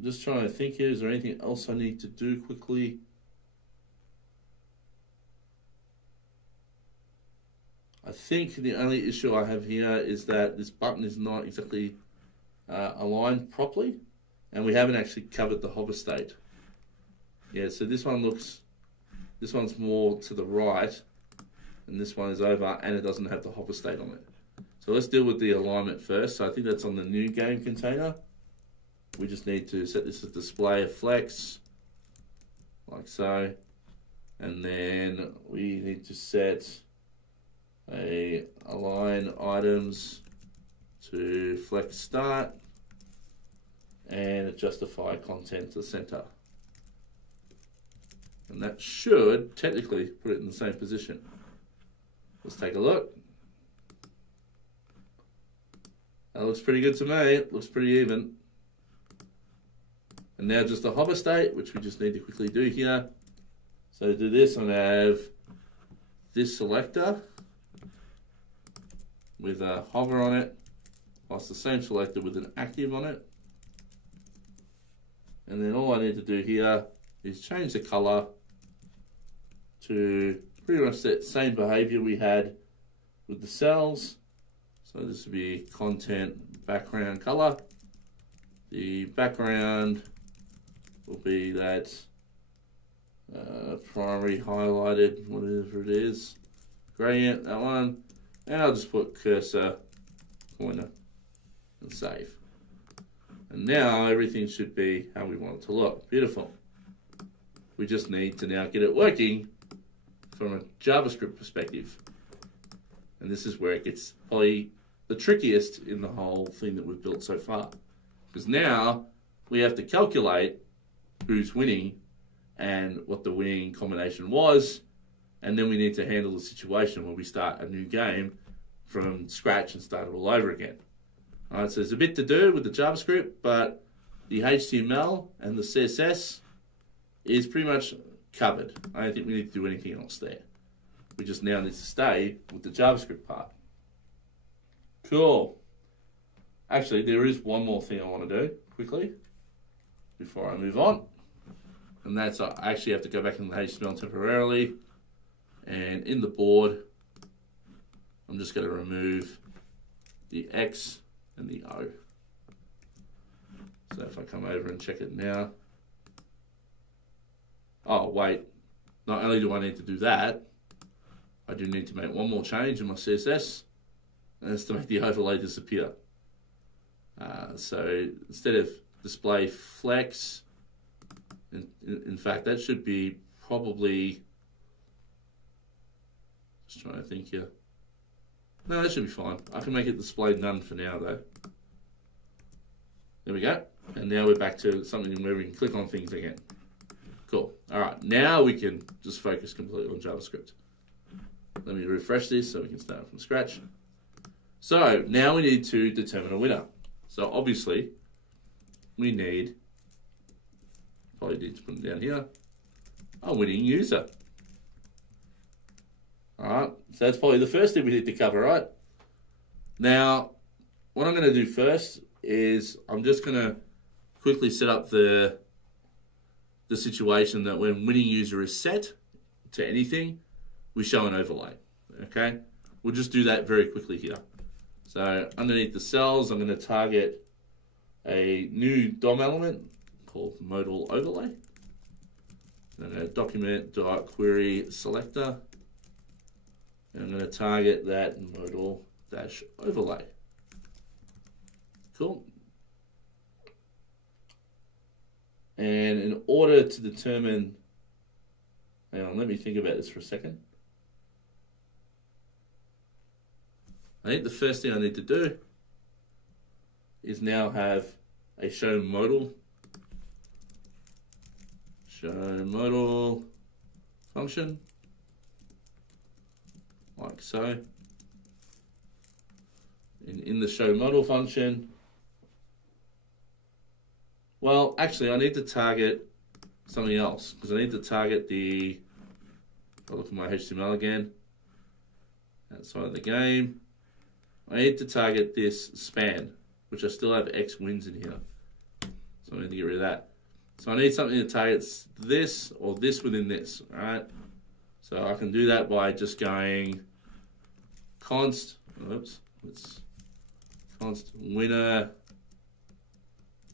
just trying to think here, is there anything else I need to do quickly? I think the only issue I have here is that this button is not exactly aligned properly, and we haven't actually covered the hover state. Yeah, so this one's more to the right, and this one is over, and it doesn't have the hover state on it. So let's deal with the alignment first. So I think that's on the new game container. We just need to set this as display flex, like so, and then we need to set a align items to flex start and justify content to center. And that should technically put it in the same position. Let's take a look. That looks pretty good to me. It looks pretty even. And now just the hover state, which we just need to quickly do here. So to do this, I'm going to have this selector with a hover on it, plus the same selector with an active on it. And then all I need to do here is change the color to pretty much that same behavior we had with the cells. So this would be content background color. The background will be that primary highlighted, whatever it is, gradient, that one. And I'll just put cursor, pointer, and save. And now everything should be how we want it to look. Beautiful. We just need to now get it working from a JavaScript perspective. And this is where it gets probably the trickiest in the whole thing that we've built so far. Because now we have to calculate who's winning and what the winning combination was, and then we need to handle the situation where we start a new game from scratch and start it all over again. All right, so there's a bit to do with the JavaScript, but the HTML and the CSS is pretty much covered. I don't think we need to do anything else there. We just now need to stay with the JavaScript part. Cool. Actually, there is one more thing I want to do quickly before I move on. And that's I actually have to go back in the HTML temporarily. And in the board, I'm just going to remove the X and the O. So if I come over and check it now. Oh, wait. Not only do I need to do that, I do need to make one more change in my CSS. And that's to make the overlay disappear. So instead of display flex, in fact, that should be probably, just trying to think here. No, that should be fine. I can make it display none for now though. There we go. And now we're back to something where we can click on things again. Cool. All right, now we can just focus completely on JavaScript. Let me refresh this so we can start from scratch. So now we need to determine a winner. So obviously we need, probably need to put it down here, a winning user. All right, so that's probably the first thing we need to cover, right? Now, what I'm going to do first is I'm just going to quickly set up the situation that when winning user is set to anything, we show an overlay, okay? We'll just do that very quickly here. So underneath the cells, I'm going to target a new DOM element called modal overlay. I'm going to document.query selector. And I'm going to target that modal dash overlay. Cool. And in order to determine, hang on, let me think about this for a second. I think the first thing I need to do is now have a show modal function, like so. And in the show modal function, well, actually I need to target something else, because I need to target the, I'll look at my HTML again, outside of the game. I need to target this span, which I still have X wins in here. So I need to get rid of that. So I need something that targets this or this within this, all right? So I can do that by just going const winner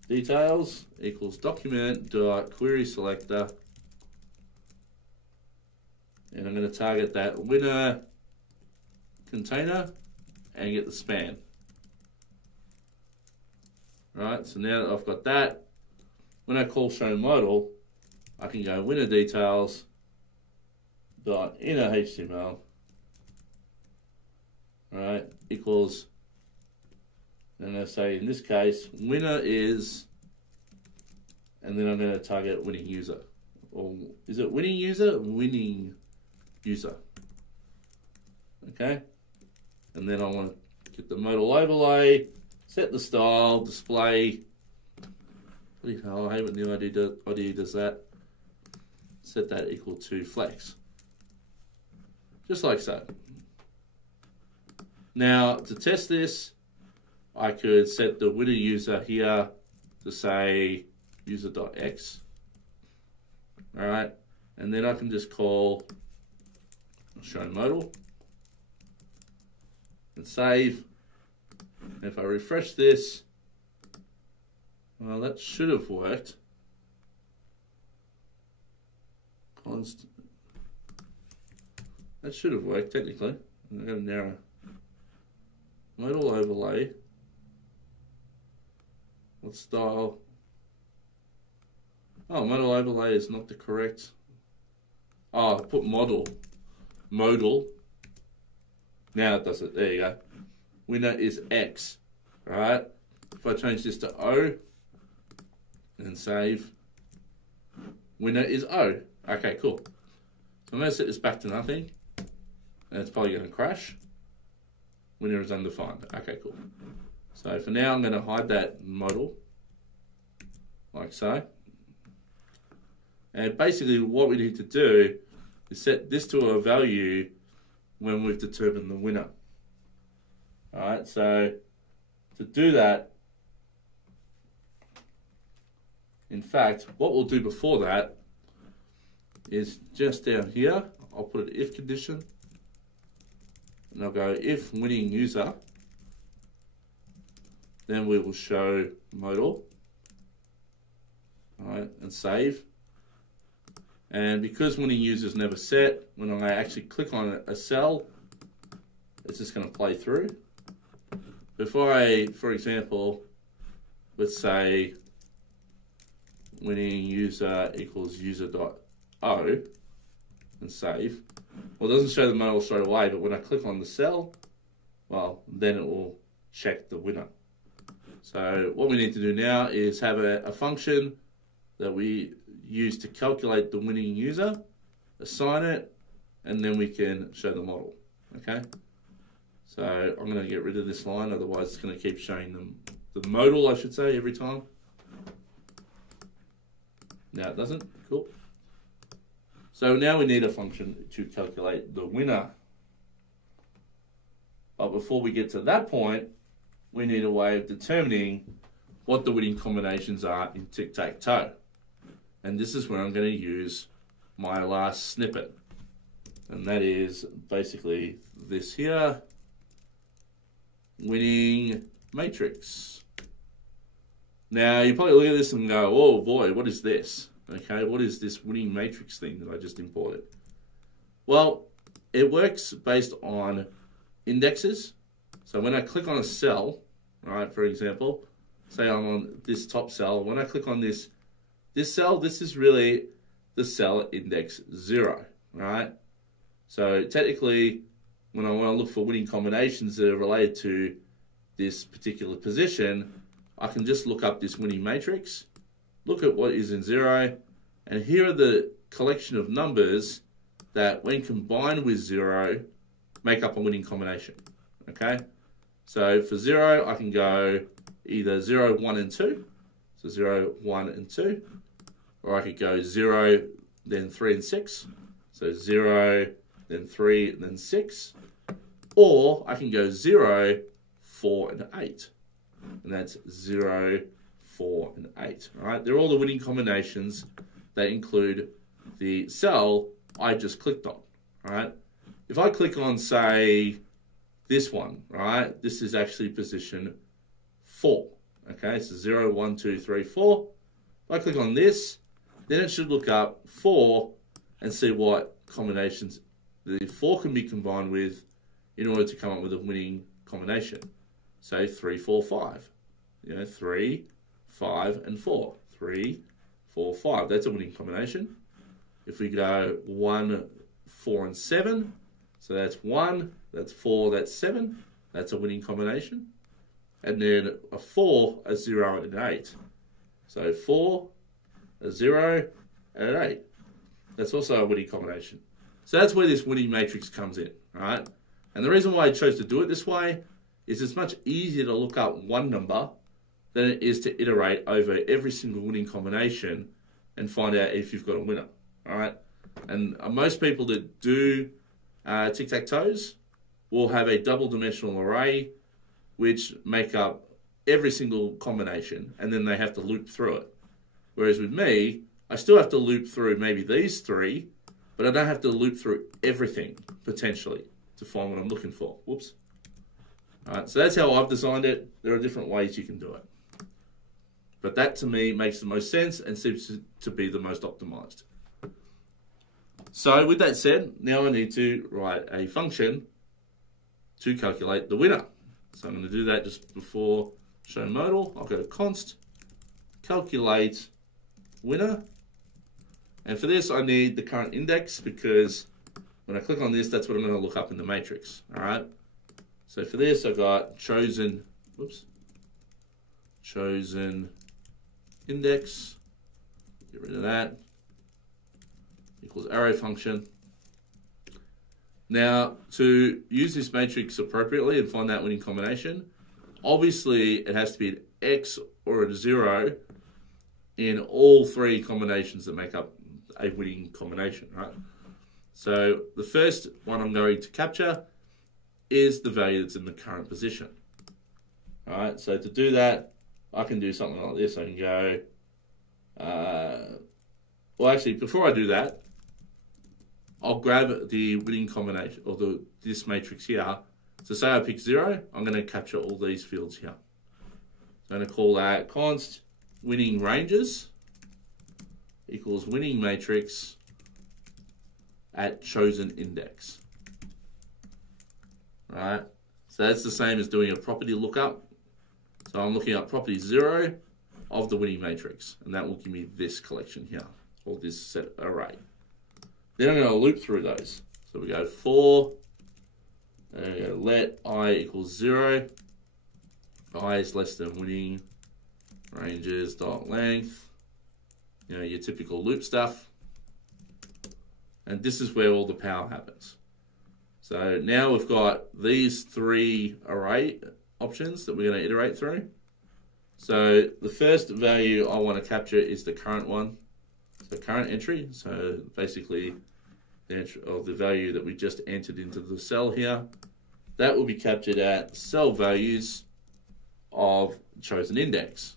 details equals document.query selector. And I'm going to target that winner container and get the span. Right, so now that I've got that, when I call show modal, I can go winner details dot inner HTML, right, equals, and I'm going to say in this case winner is, and then I'm going to target winning user or is it winning user? Winning user. Okay. And then I want to get the modal overlay, set the style, display. Bloody hell, I hate when the IDE does that. Set that equal to flex. Just like so. Now, to test this, I could set the winner user here to say user.x. All right, and then I can just call show modal and save. And if I refresh this, well, that should have worked. That should have worked technically. I'm going to narrow modal overlay. What style? Oh, modal overlay is not the correct. Oh, I put modal. Modal. Now it does it. There you go. Winner is X. Alright. If I change this to O and save, winner is O. Okay, cool. So I'm going to set this back to nothing. And it's probably going to crash. Winner is undefined. Okay, cool. So for now, I'm going to hide that modal, like so. And basically what we need to do is set this to a value when we've determined the winner. Alright, so to do that, in fact, what we'll do before that is just down here, I'll put an if condition. And I'll go if winning user, then we will show modal, all right, and save. And because winning user is never set, when I actually click on a cell, it's just going to play through. Before I, for example, let's say winning user equals user.o and save. Well, it doesn't show the modal straight away, but when I click on the cell, well, then it will check the winner. So what we need to do now is have a function that we use to calculate the winning user, assign it, and then we can show the model, okay? So I'm going to get rid of this line, otherwise it's going to keep showing them the modal, I should say, every time. Now it doesn't, cool. So now we need a function to calculate the winner. But before we get to that point, we need a way of determining what the winning combinations are in Tic Tac Toe. And this is where I'm going to use my last snippet. And that is basically this here, winning matrix. Now you probably look at this and go, oh boy, what is this? Okay, what is this winning matrix thing that I just imported? Well, it works based on indexes. So when I click on a cell, right, for example, say I'm on this top cell, when I click on this cell, this is really the cell index 0, right? So technically, when I want to look for winning combinations that are related to this particular position, I can just look up this winning matrix, look at what is in 0, and here are the collection of numbers that when combined with 0 make up a winning combination, okay? So for 0, I can go either 0, 1, and 2, so 0, 1, and 2, or I could go 0, then 3 and 6, so 0, then 3, and then 6, or I can go 0, 4, and 8, and that's 0, 4, and 8, all right? They're all the winning combinations that include the cell I just clicked on, all right? If I click on, say, this one, right? This is actually position 4, okay? So 0, 1, 2, 3, 4. If I click on this, then it should look up 4 and see what combinations the 4 can be combined with in order to come up with a winning combination. So 3, 4, 5. You know, 3, 5, and 4. 3, 4, 5. That's a winning combination. If we go 1, 4, and 7, so that's 1, that's 4, that's 7. That's a winning combination. And then a 4, a 0, and an 8. So 4, a 0, and an 8. That's also a winning combination. So that's where this winning matrix comes in, right? And the reason why I chose to do it this way is it's much easier to look up one number than it is to iterate over every single winning combination and find out if you've got a winner, all right? And most people that do tic-tac-toes will have a double-dimensional array which make up every single combination, and then they have to loop through it. Whereas with me, I still have to loop through maybe these three, but I don't have to loop through everything, potentially, to find what I'm looking for. Whoops. All right, so that's how I've designed it. There are different ways you can do it. But that, to me, makes the most sense and seems to be the most optimized. So with that said, now I need to write a function to calculate the winner. So I'm going to do that just before show modal. I'll go to const, calculate winner. And for this, I need the current index because when I click on this, that's what I'm going to look up in the matrix. All right. So for this, I got chosen index. Get rid of that. Equals arrow function. Now, to use this matrix appropriately and find that winning combination, obviously it has to be an X or a 0 in all three combinations that make up a winning combination, right? So the first one I'm going to capture is the value that's in the current position. All right, so to do that, I can do something like this. I can go, well, actually, before I do that, I'll grab the winning combination, or this matrix here. So say I pick 0, I'm going to capture all these fields here. So I'm going to call that const winning ranges equals winning matrix at chosen index. Right? So that's the same as doing a property lookup. So I'm looking up property 0 of the winning matrix, and that will give me this collection here, or this set array. Then I'm going to loop through those. So we go for, let I equals 0. I is less than winning ranges dot length. You know, your typical loop stuff. And this is where all the power happens. So now we've got these three array options that we're going to iterate through. So the first value I want to capture is the current one. The current entry, so basically the entry of the value that we just entered into the cell here, that will be captured at cell values of chosen index,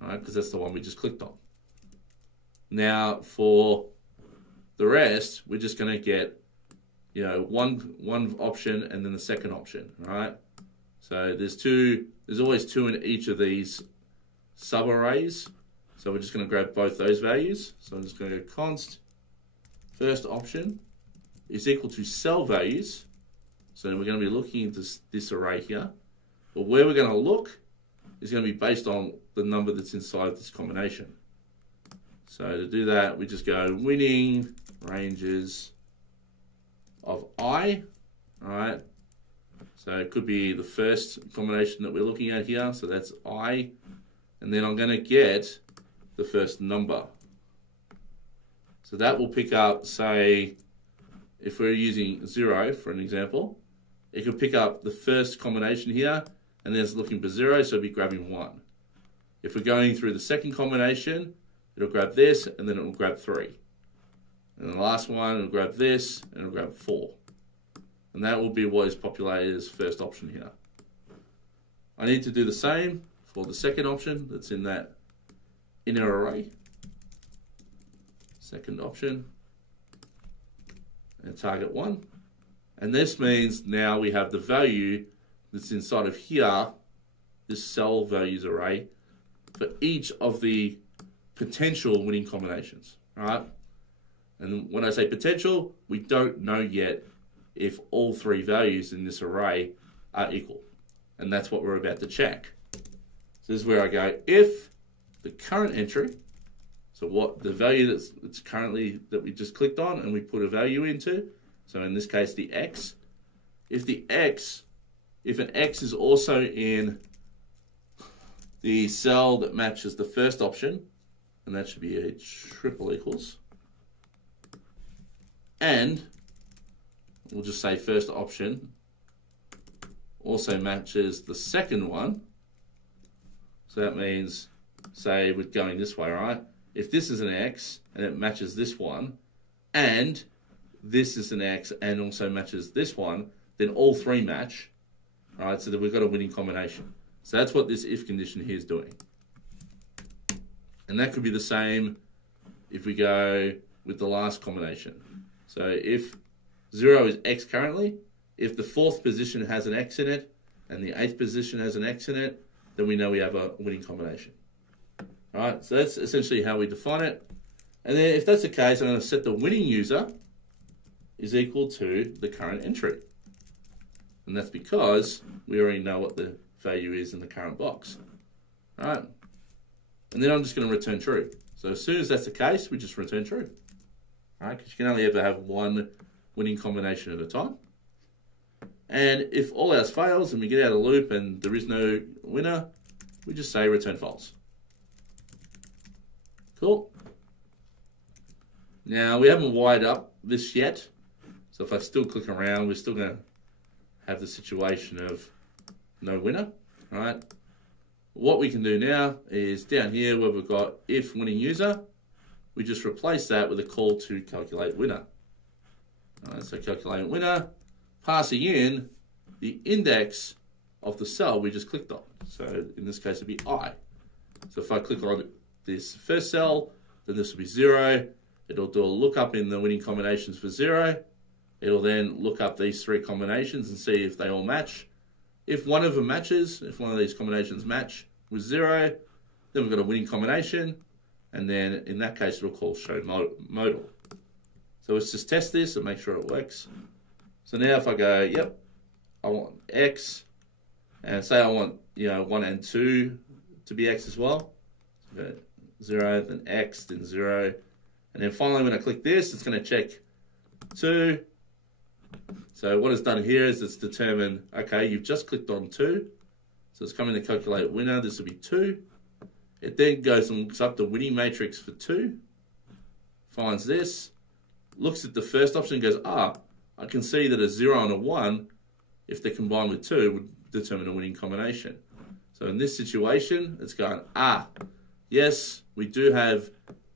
all right? Because that's the one we just clicked on. Now for the rest, we're just going to get, you know, one option and then the second option, all right? So there's always two in each of these sub arrays. So we're just going to grab both those values. So I'm just going to go const first option is equal to cell values. So we're going to be looking into this array here. But where we're going to look is going to be based on the number that's inside of this combination. So to do that, we just go winning ranges of I. All right. So it could be the first combination that we're looking at here. So that's I. And then I'm going to get the first number. So that will pick up, say, if we're using 0 for an example, it could pick up the first combination here, and then it's looking for 0, so it'll be grabbing 1. If we're going through the second combination, it'll grab this, and then it will grab 3. And the last one, it'll grab this, and it'll grab 4. And that will be what is populated as first option here. I need to do the same for the second option that's in that inner array. Second option. And target 1. And this means now we have the value that's inside of here, this cell values array, for each of the potential winning combinations. All right? And when I say potential, we don't know yet if all three values in this array are equal. And that's what we're about to check. So this is where I go, if the current entry, so what the value that's currently that we just clicked on and we put a value into, so in this case the X, if an X is also in the cell that matches the first option, and that should be a triple equals, and we'll just say first option also matches the second one. So that means, say we're going this way, right? If this is an X and it matches this one, and this is an X and also matches this one, then all three match, all right? So that we've got a winning combination. So that's what this if condition here is doing. And that could be the same if we go with the last combination. So if 0 is X currently, if the 4th position has an X in it and the 8th position has an X in it, then we know we have a winning combination. All right, so that's essentially how we define it. And then if that's the case, I'm going to set the winning user is equal to the current entry. And that's because we already know what the value is in the current box. All right, and then I'm just going to return true. So as soon as that's the case, we just return true. All right, because you can only ever have one winning combination at a time. And if all else fails and we get out of the loop and there is no winner, we just say return false. Cool. Now we haven't wired up this yet. So if I still click around, we're still going to have the situation of no winner. All right. What we can do now is down here where we've got if winning user, we just replace that with a call to calculate winner. All right, so calculate winner, passing in the index of the cell we just clicked on. So in this case, it'd be I. So if I click on this first cell, then this will be 0. It'll do a lookup in the winning combinations for 0. It'll then look up these three combinations and see if they all match. If one of them matches, if one of these combinations match with 0, then we've got a winning combination. And then in that case, it'll call show modal. So let's just test this and make sure it works. So now if I go, yep, I want X, and say I want 1 and 2 to be X as well. So 0, then X, then 0. And then finally when I click this, it's going to check 2. So what it's done here is it's determined, okay, you've just clicked on 2. So it's coming to calculate winner, this will be 2. It then goes and looks up the winning matrix for 2, finds this, looks at the first option and goes, I can see that a 0 and a 1, if they're combined with 2, would determine a winning combination. So in this situation, it's going, yes, we do have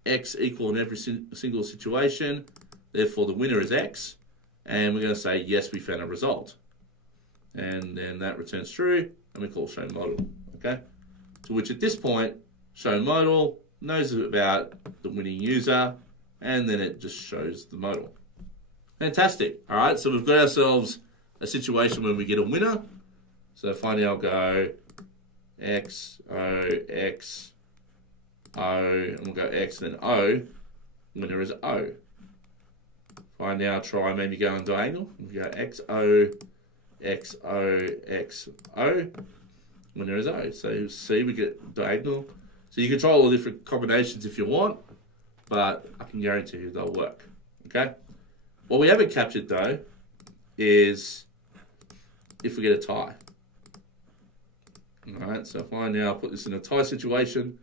X equal in every single situation, therefore the winner is X, and we're going to say, yes, we found a result. And then that returns true, and we call show modal, okay? To which at this point, show modal knows about the winning user, and then it just shows the modal. Fantastic. All right, so we've got ourselves a situation where we get a winner. So finally I'll go X, O, X, O, and we'll go X, then O. Winner is O. If I now try maybe go on diagonal, we'll go X, O, X, O, X, O. Winner is O. So see, we get diagonal. So you can try all the different combinations if you want, but I can guarantee you they'll work, okay? What we haven't captured though is if we get a tie. All right, so if I now put this in a tie situation,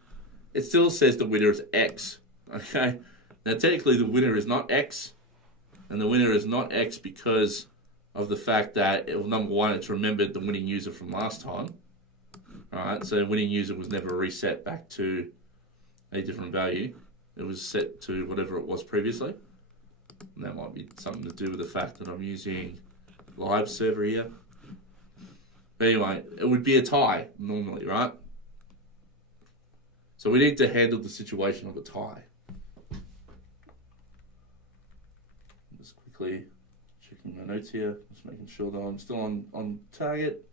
it still says the winner is X, okay? Now technically the winner is not X, and the winner is not X because of the fact that, number one, it's remembered the winning user from last time. All right, so the winning user was never reset back to a different value. It was set to whatever it was previously. And that might be something to do with the fact that I'm using live server here. But anyway, it would be a tie normally, right? So we need to handle the situation of a tie. Just quickly checking my notes here, just making sure that I'm still on target.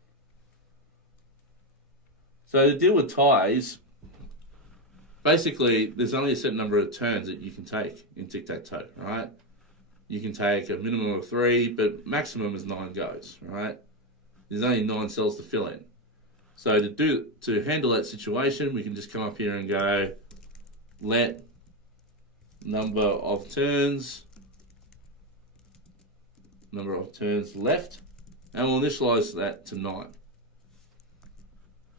So to deal with ties, basically there's only a certain number of turns that you can take in tic-tac-toe, right? You can take a minimum of 3, but maximum is 9 goes, right? There's only 9 cells to fill in. So to handle that situation, we can just come up here and go, let number of turns left, and we'll initialize that to 9.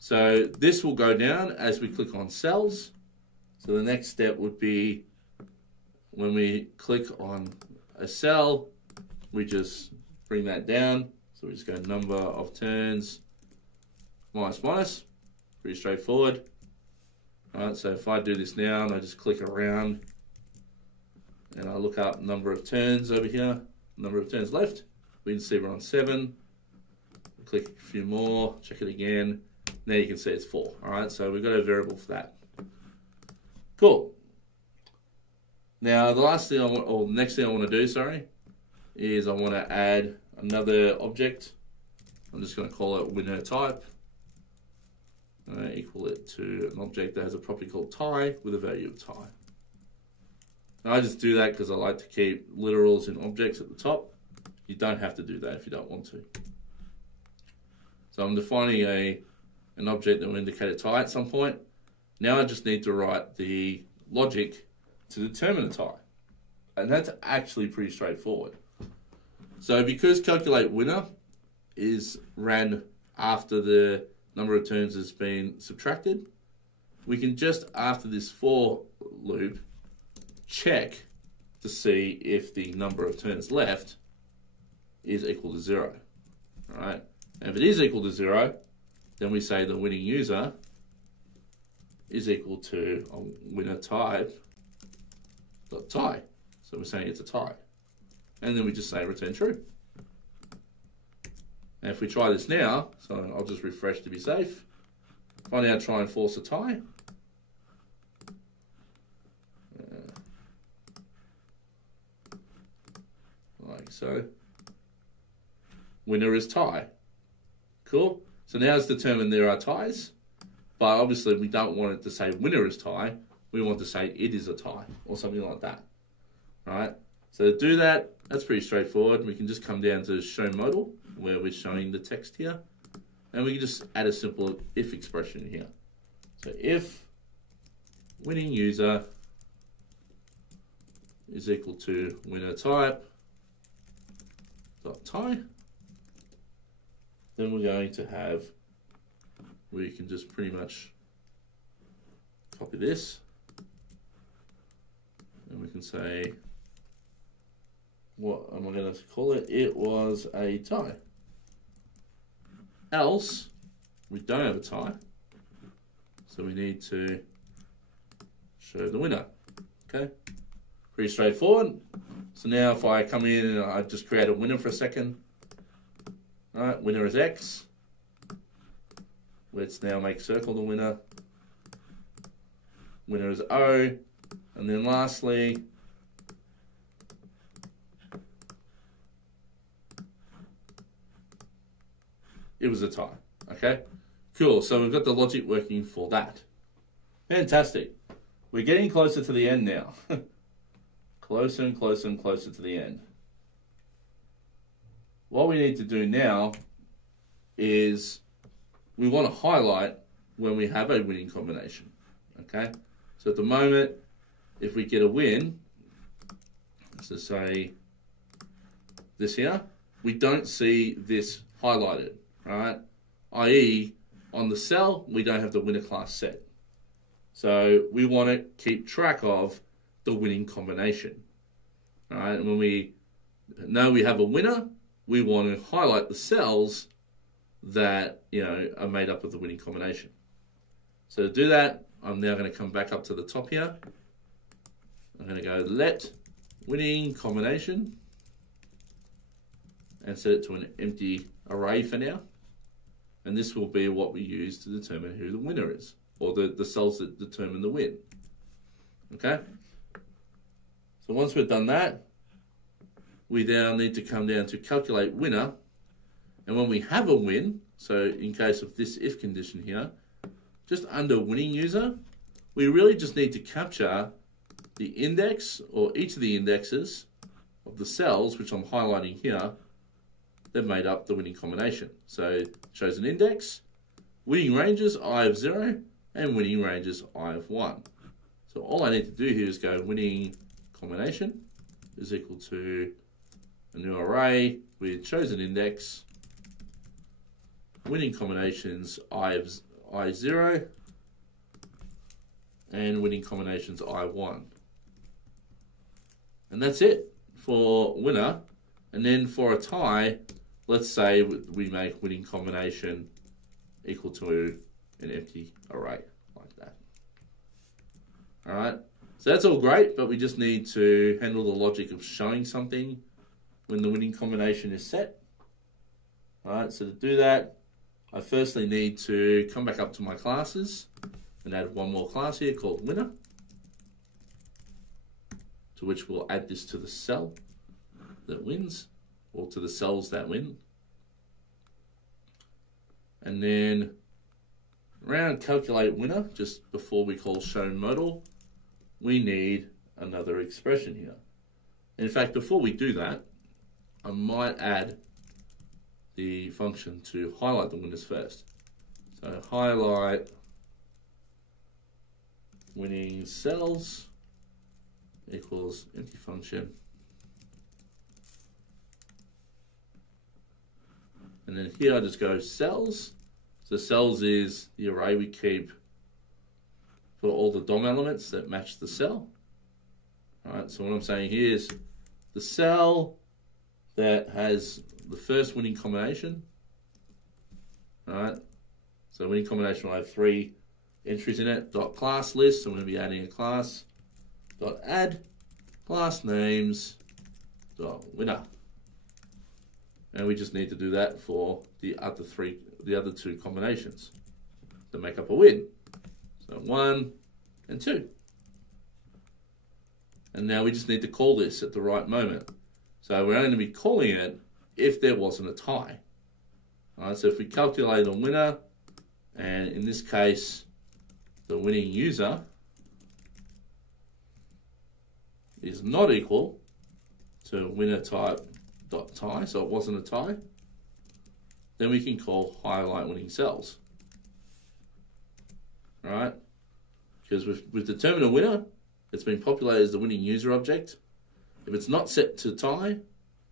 So this will go down as we click on cells. So the next step would be when we click on a cell, we just bring that down. So we just go number of turns minus minus. Pretty straightforward. All right, so if I do this now and I just click around and I look up number of turns over here, number of turns left, we can see we're on 7. Click a few more, check it again. Now you can see it's 4. All right, so we've got a variable for that. Cool. Now the last thing next thing I want to do, sorry, is I want to add another object. I'm just going to call it winner type. Equal it to an object that has a property called tie with a value of tie. Now I just do that because I like to keep literals in objects at the top. You don't have to do that if you don't want to. So I'm defining an object that will indicate a tie at some point. Now I just need to write the logic to determine a tie. And that's actually pretty straightforward. So because calculate winner is ran after the number of turns has been subtracted, we can just, after this for loop, check to see if the number of turns left is equal to 0. All right? And if it is equal to 0, then we say the winning user is equal to a winner type dot tie. So we're saying it's a tie. And then we just say return true. And if we try this now, so I'll just refresh to be safe. If I now try and force a tie, like so, winner is tie. Cool. So now it's determined there are ties, but obviously we don't want it to say winner is tie. We want to say it is a tie or something like that. All right. So to do that, that's pretty straightforward. We can just come down to show modal, where we're showing the text here, and we can just add a simple if expression here. So if winning user is equal to winner type dot tie, then we're going to have, we can just pretty much copy this, and we can say, what am I going to call it? It was a tie. Else, we don't have a tie, so we need to show the winner. Okay, pretty straightforward. So now if I come in and I just create a winner for a second, all right, winner is X. Let's now make circle the winner. Winner is O, and then lastly, it was a tie. Okay, cool. So we've got the logic working for that. Fantastic. We're getting closer to the end now. Closer and closer and closer to the end. What we need to do now is we want to highlight when we have a winning combination. Okay, so at the moment, if we get a win, so say this here, we don't see this highlighted. Right, i.e. on the cell, we don't have the winner class set. So we want to keep track of the winning combination. All right, and when we know we have a winner, we want to highlight the cells that are made up of the winning combination. So to do that, I'm now going to come back up to the top here. I'm going to go let winning combination and set it to an empty array for now. And this will be what we use to determine who the winner is, or the cells that determine the win. Okay? So once we've done that, we now need to come down to calculate winner. And when we have a win, so in case of this if condition here, just under winning user, we really just need to capture the index or each of the indexes of the cells, which I'm highlighting here, that made up the winning combination. So it shows an index, winning ranges I of 0, and winning ranges I of 1. So all I need to do here is go winning combination is equal to a new array with chosen index, winning combinations I0, and winning combinations I1. And that's it. for winner, and then for a tie, let's say we make winning combination equal to an empty array, like that. All right, so that's all great, but we just need to handle the logic of showing something when the winning combination is set. All right, so to do that, I firstly need to come back up to my classes and add one more class here called winner, to which we'll add this to the cell that wins, or to the cells that win. And then around calculate winner, just before we call show modal, we need another expression here. In fact, before we do that, I might add the function to highlight the winners first. So highlight winning cells equals empty function. And then here I just go cells. So cells is the array we keep for all the DOM elements that match the cell. All right, so what I'm saying here is the cell that has the first winning combination. All right, so winning combination will have 3 entries in it. Dot class list, so I'm going to be adding a class. Dot add class names dot winner. And we just need to do that for the other 2 combinations to make up a win. So 1 and 2. And now we just need to call this at the right moment. So we're only going to be calling it if there wasn't a tie. All right, so if we calculate a winner, and in this case, the winning user is not equal to winner type dot tie, so it wasn't a tie, then we can call highlight winning cells. All right, because we've determined a winner, it's been populated as the winning user object. If it's not set to tie,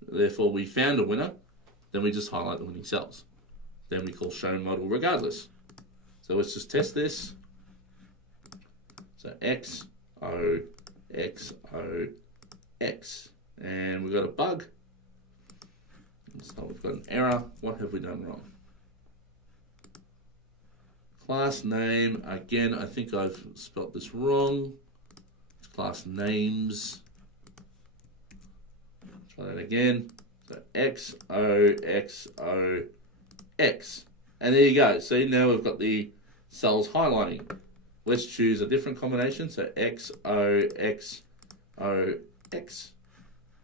therefore we found a winner, then we just highlight the winning cells. Then we call show modal regardless. So let's just test this. So X, O, X, O, X. And we've got a bug. So we've got an error. What have we done wrong? Class name, again, I think I've spelt this wrong. It's class names. Try that again. So X, O, X, O, X. And there you go. So now we've got the cells highlighting. Let's choose a different combination. So X, O, X, O, X.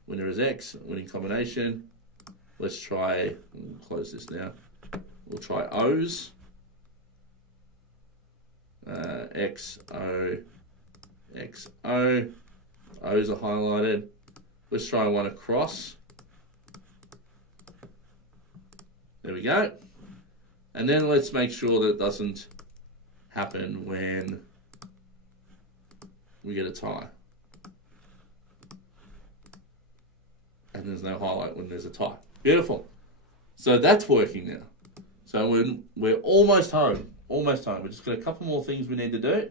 Winner is X, winning combination. Let's try, we'll close this now. We'll try O's. X, O, X, O. O's are highlighted. Let's try one across. There we go. And then let's make sure that it doesn't happen when we get a tie. And there's no highlight when there's a tie. Beautiful. So that's working now. So we're almost home. Almost home. We've just got a couple more things we need to do,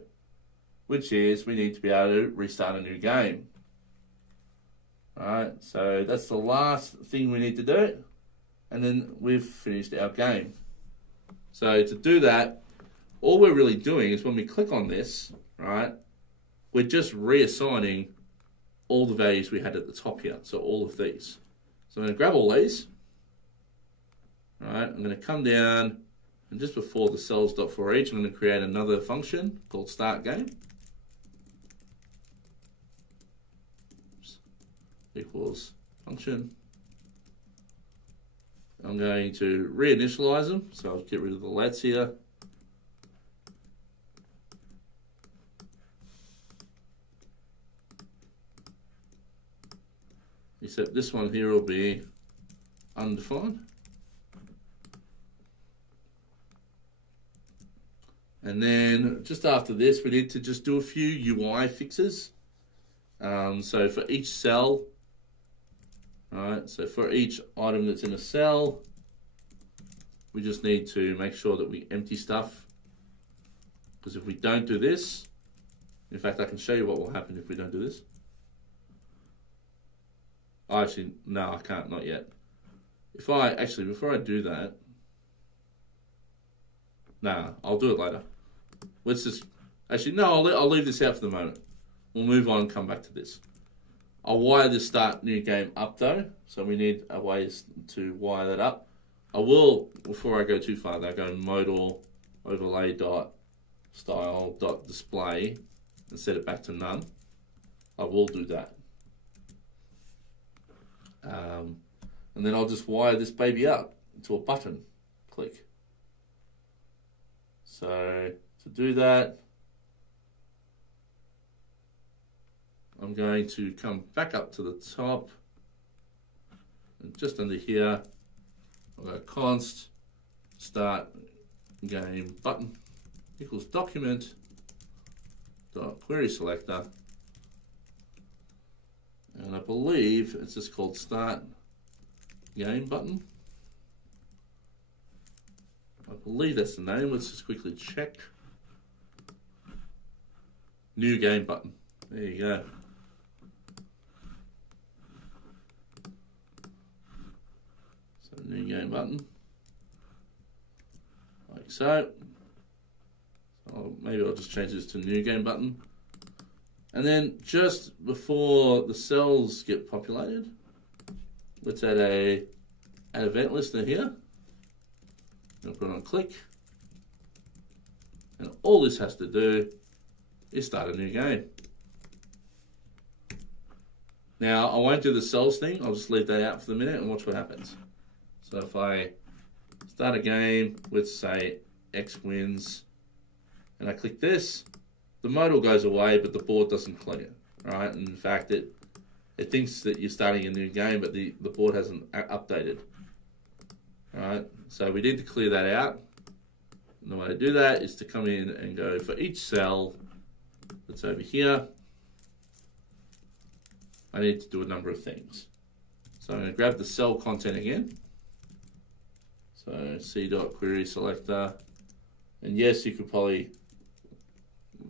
which is we need to be able to restart a new game. All right, so that's the last thing we need to do, and then we've finished our game. So to do that, all we're really doing is when we click on this, right, we're just reassigning all the values we had at the top here, so all of these. So I'm going to grab all these. All right, I'm going to come down, and just before the cells.forEach, I'm going to create another function called start game. Equals function. I'm going to reinitialize them, so I'll get rid of the lets here. Except this one here will be undefined. And then just after this, we need to just do a few UI fixes. So for each cell, all right, so for each item that's in a cell, we just need to make sure that we empty stuff. Because if we don't do this, in fact, I can show you what will happen if we don't do this. Oh, actually, no, I can't, not yet. If I, actually, before I do that, nah, I'll do it later. Let's just, actually, no, I'll leave this out for the moment. We'll move on and come back to this. I'll wire this start new game up though, so we need a way to wire that up. I will, before I go too far, though, go modal overlay dot style dot display and set it back to none. I will do that. And then I'll just wire this baby up to a button click. So to do that, I'm going to come back up to the top and just under here I'll go const start game button equals document dot query selector, and I believe it's just called start game button. I believe that's the name. Let's just quickly check. New game button. There you go. So new game button. Like so. Maybe I'll just change this to new game button. And then just before the cells get populated, let's add a event listener here. I'll put it on click. And all this has to do is start a new game. Now, I won't do the cells thing. I'll just leave that out for the minute and watch what happens. So if I start a game, let's say X wins, and I click this, the modal goes away, but the board doesn't clear, right? And in fact, it thinks that you're starting a new game, but the board hasn't updated, all right? So we need to clear that out. And the way to do that is to come in and go for each cell that's over here. I need to do a number of things. So I'm going to grab the cell content again. So c.query selector. And yes, you could probably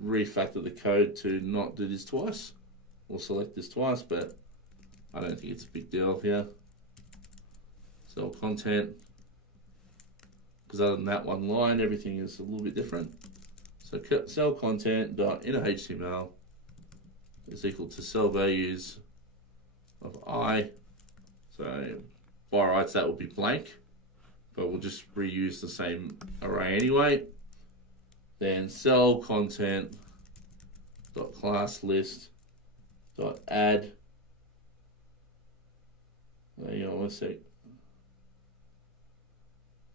refactor the code to not do this twice or select this twice, but I don't think it's a big deal here. Cell content. Because other than that one line, everything is a little bit different. So cell content dot inner HTML is equal to cell values of I. So by rights that will be blank, but we'll just reuse the same array anyway. Then cell content dot class list dot add. Hang on one sec.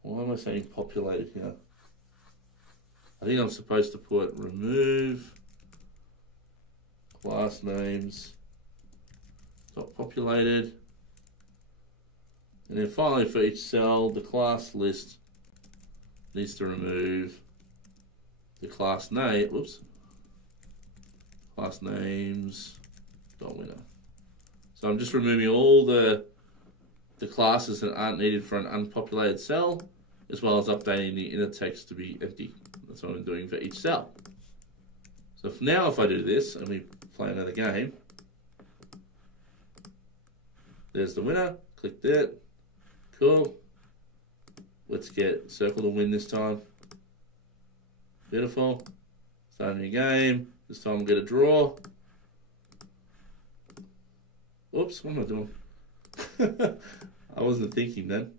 Why am I saying populated here? I think I'm supposed to put remove class names dot populated, and then finally for each cell, the class list needs to remove the class name. Whoops. Class names dot winner. So I'm just removing all the classes that aren't needed for an unpopulated cell, as well as updating the inner text to be empty. That's what I'm doing for each cell. So now if I do this and we play another game, there's the winner, click that, cool. Let's get circle to win this time. Beautiful. Start a new game. This time we'll get a draw. Oops, what am I doing? I wasn't thinking then.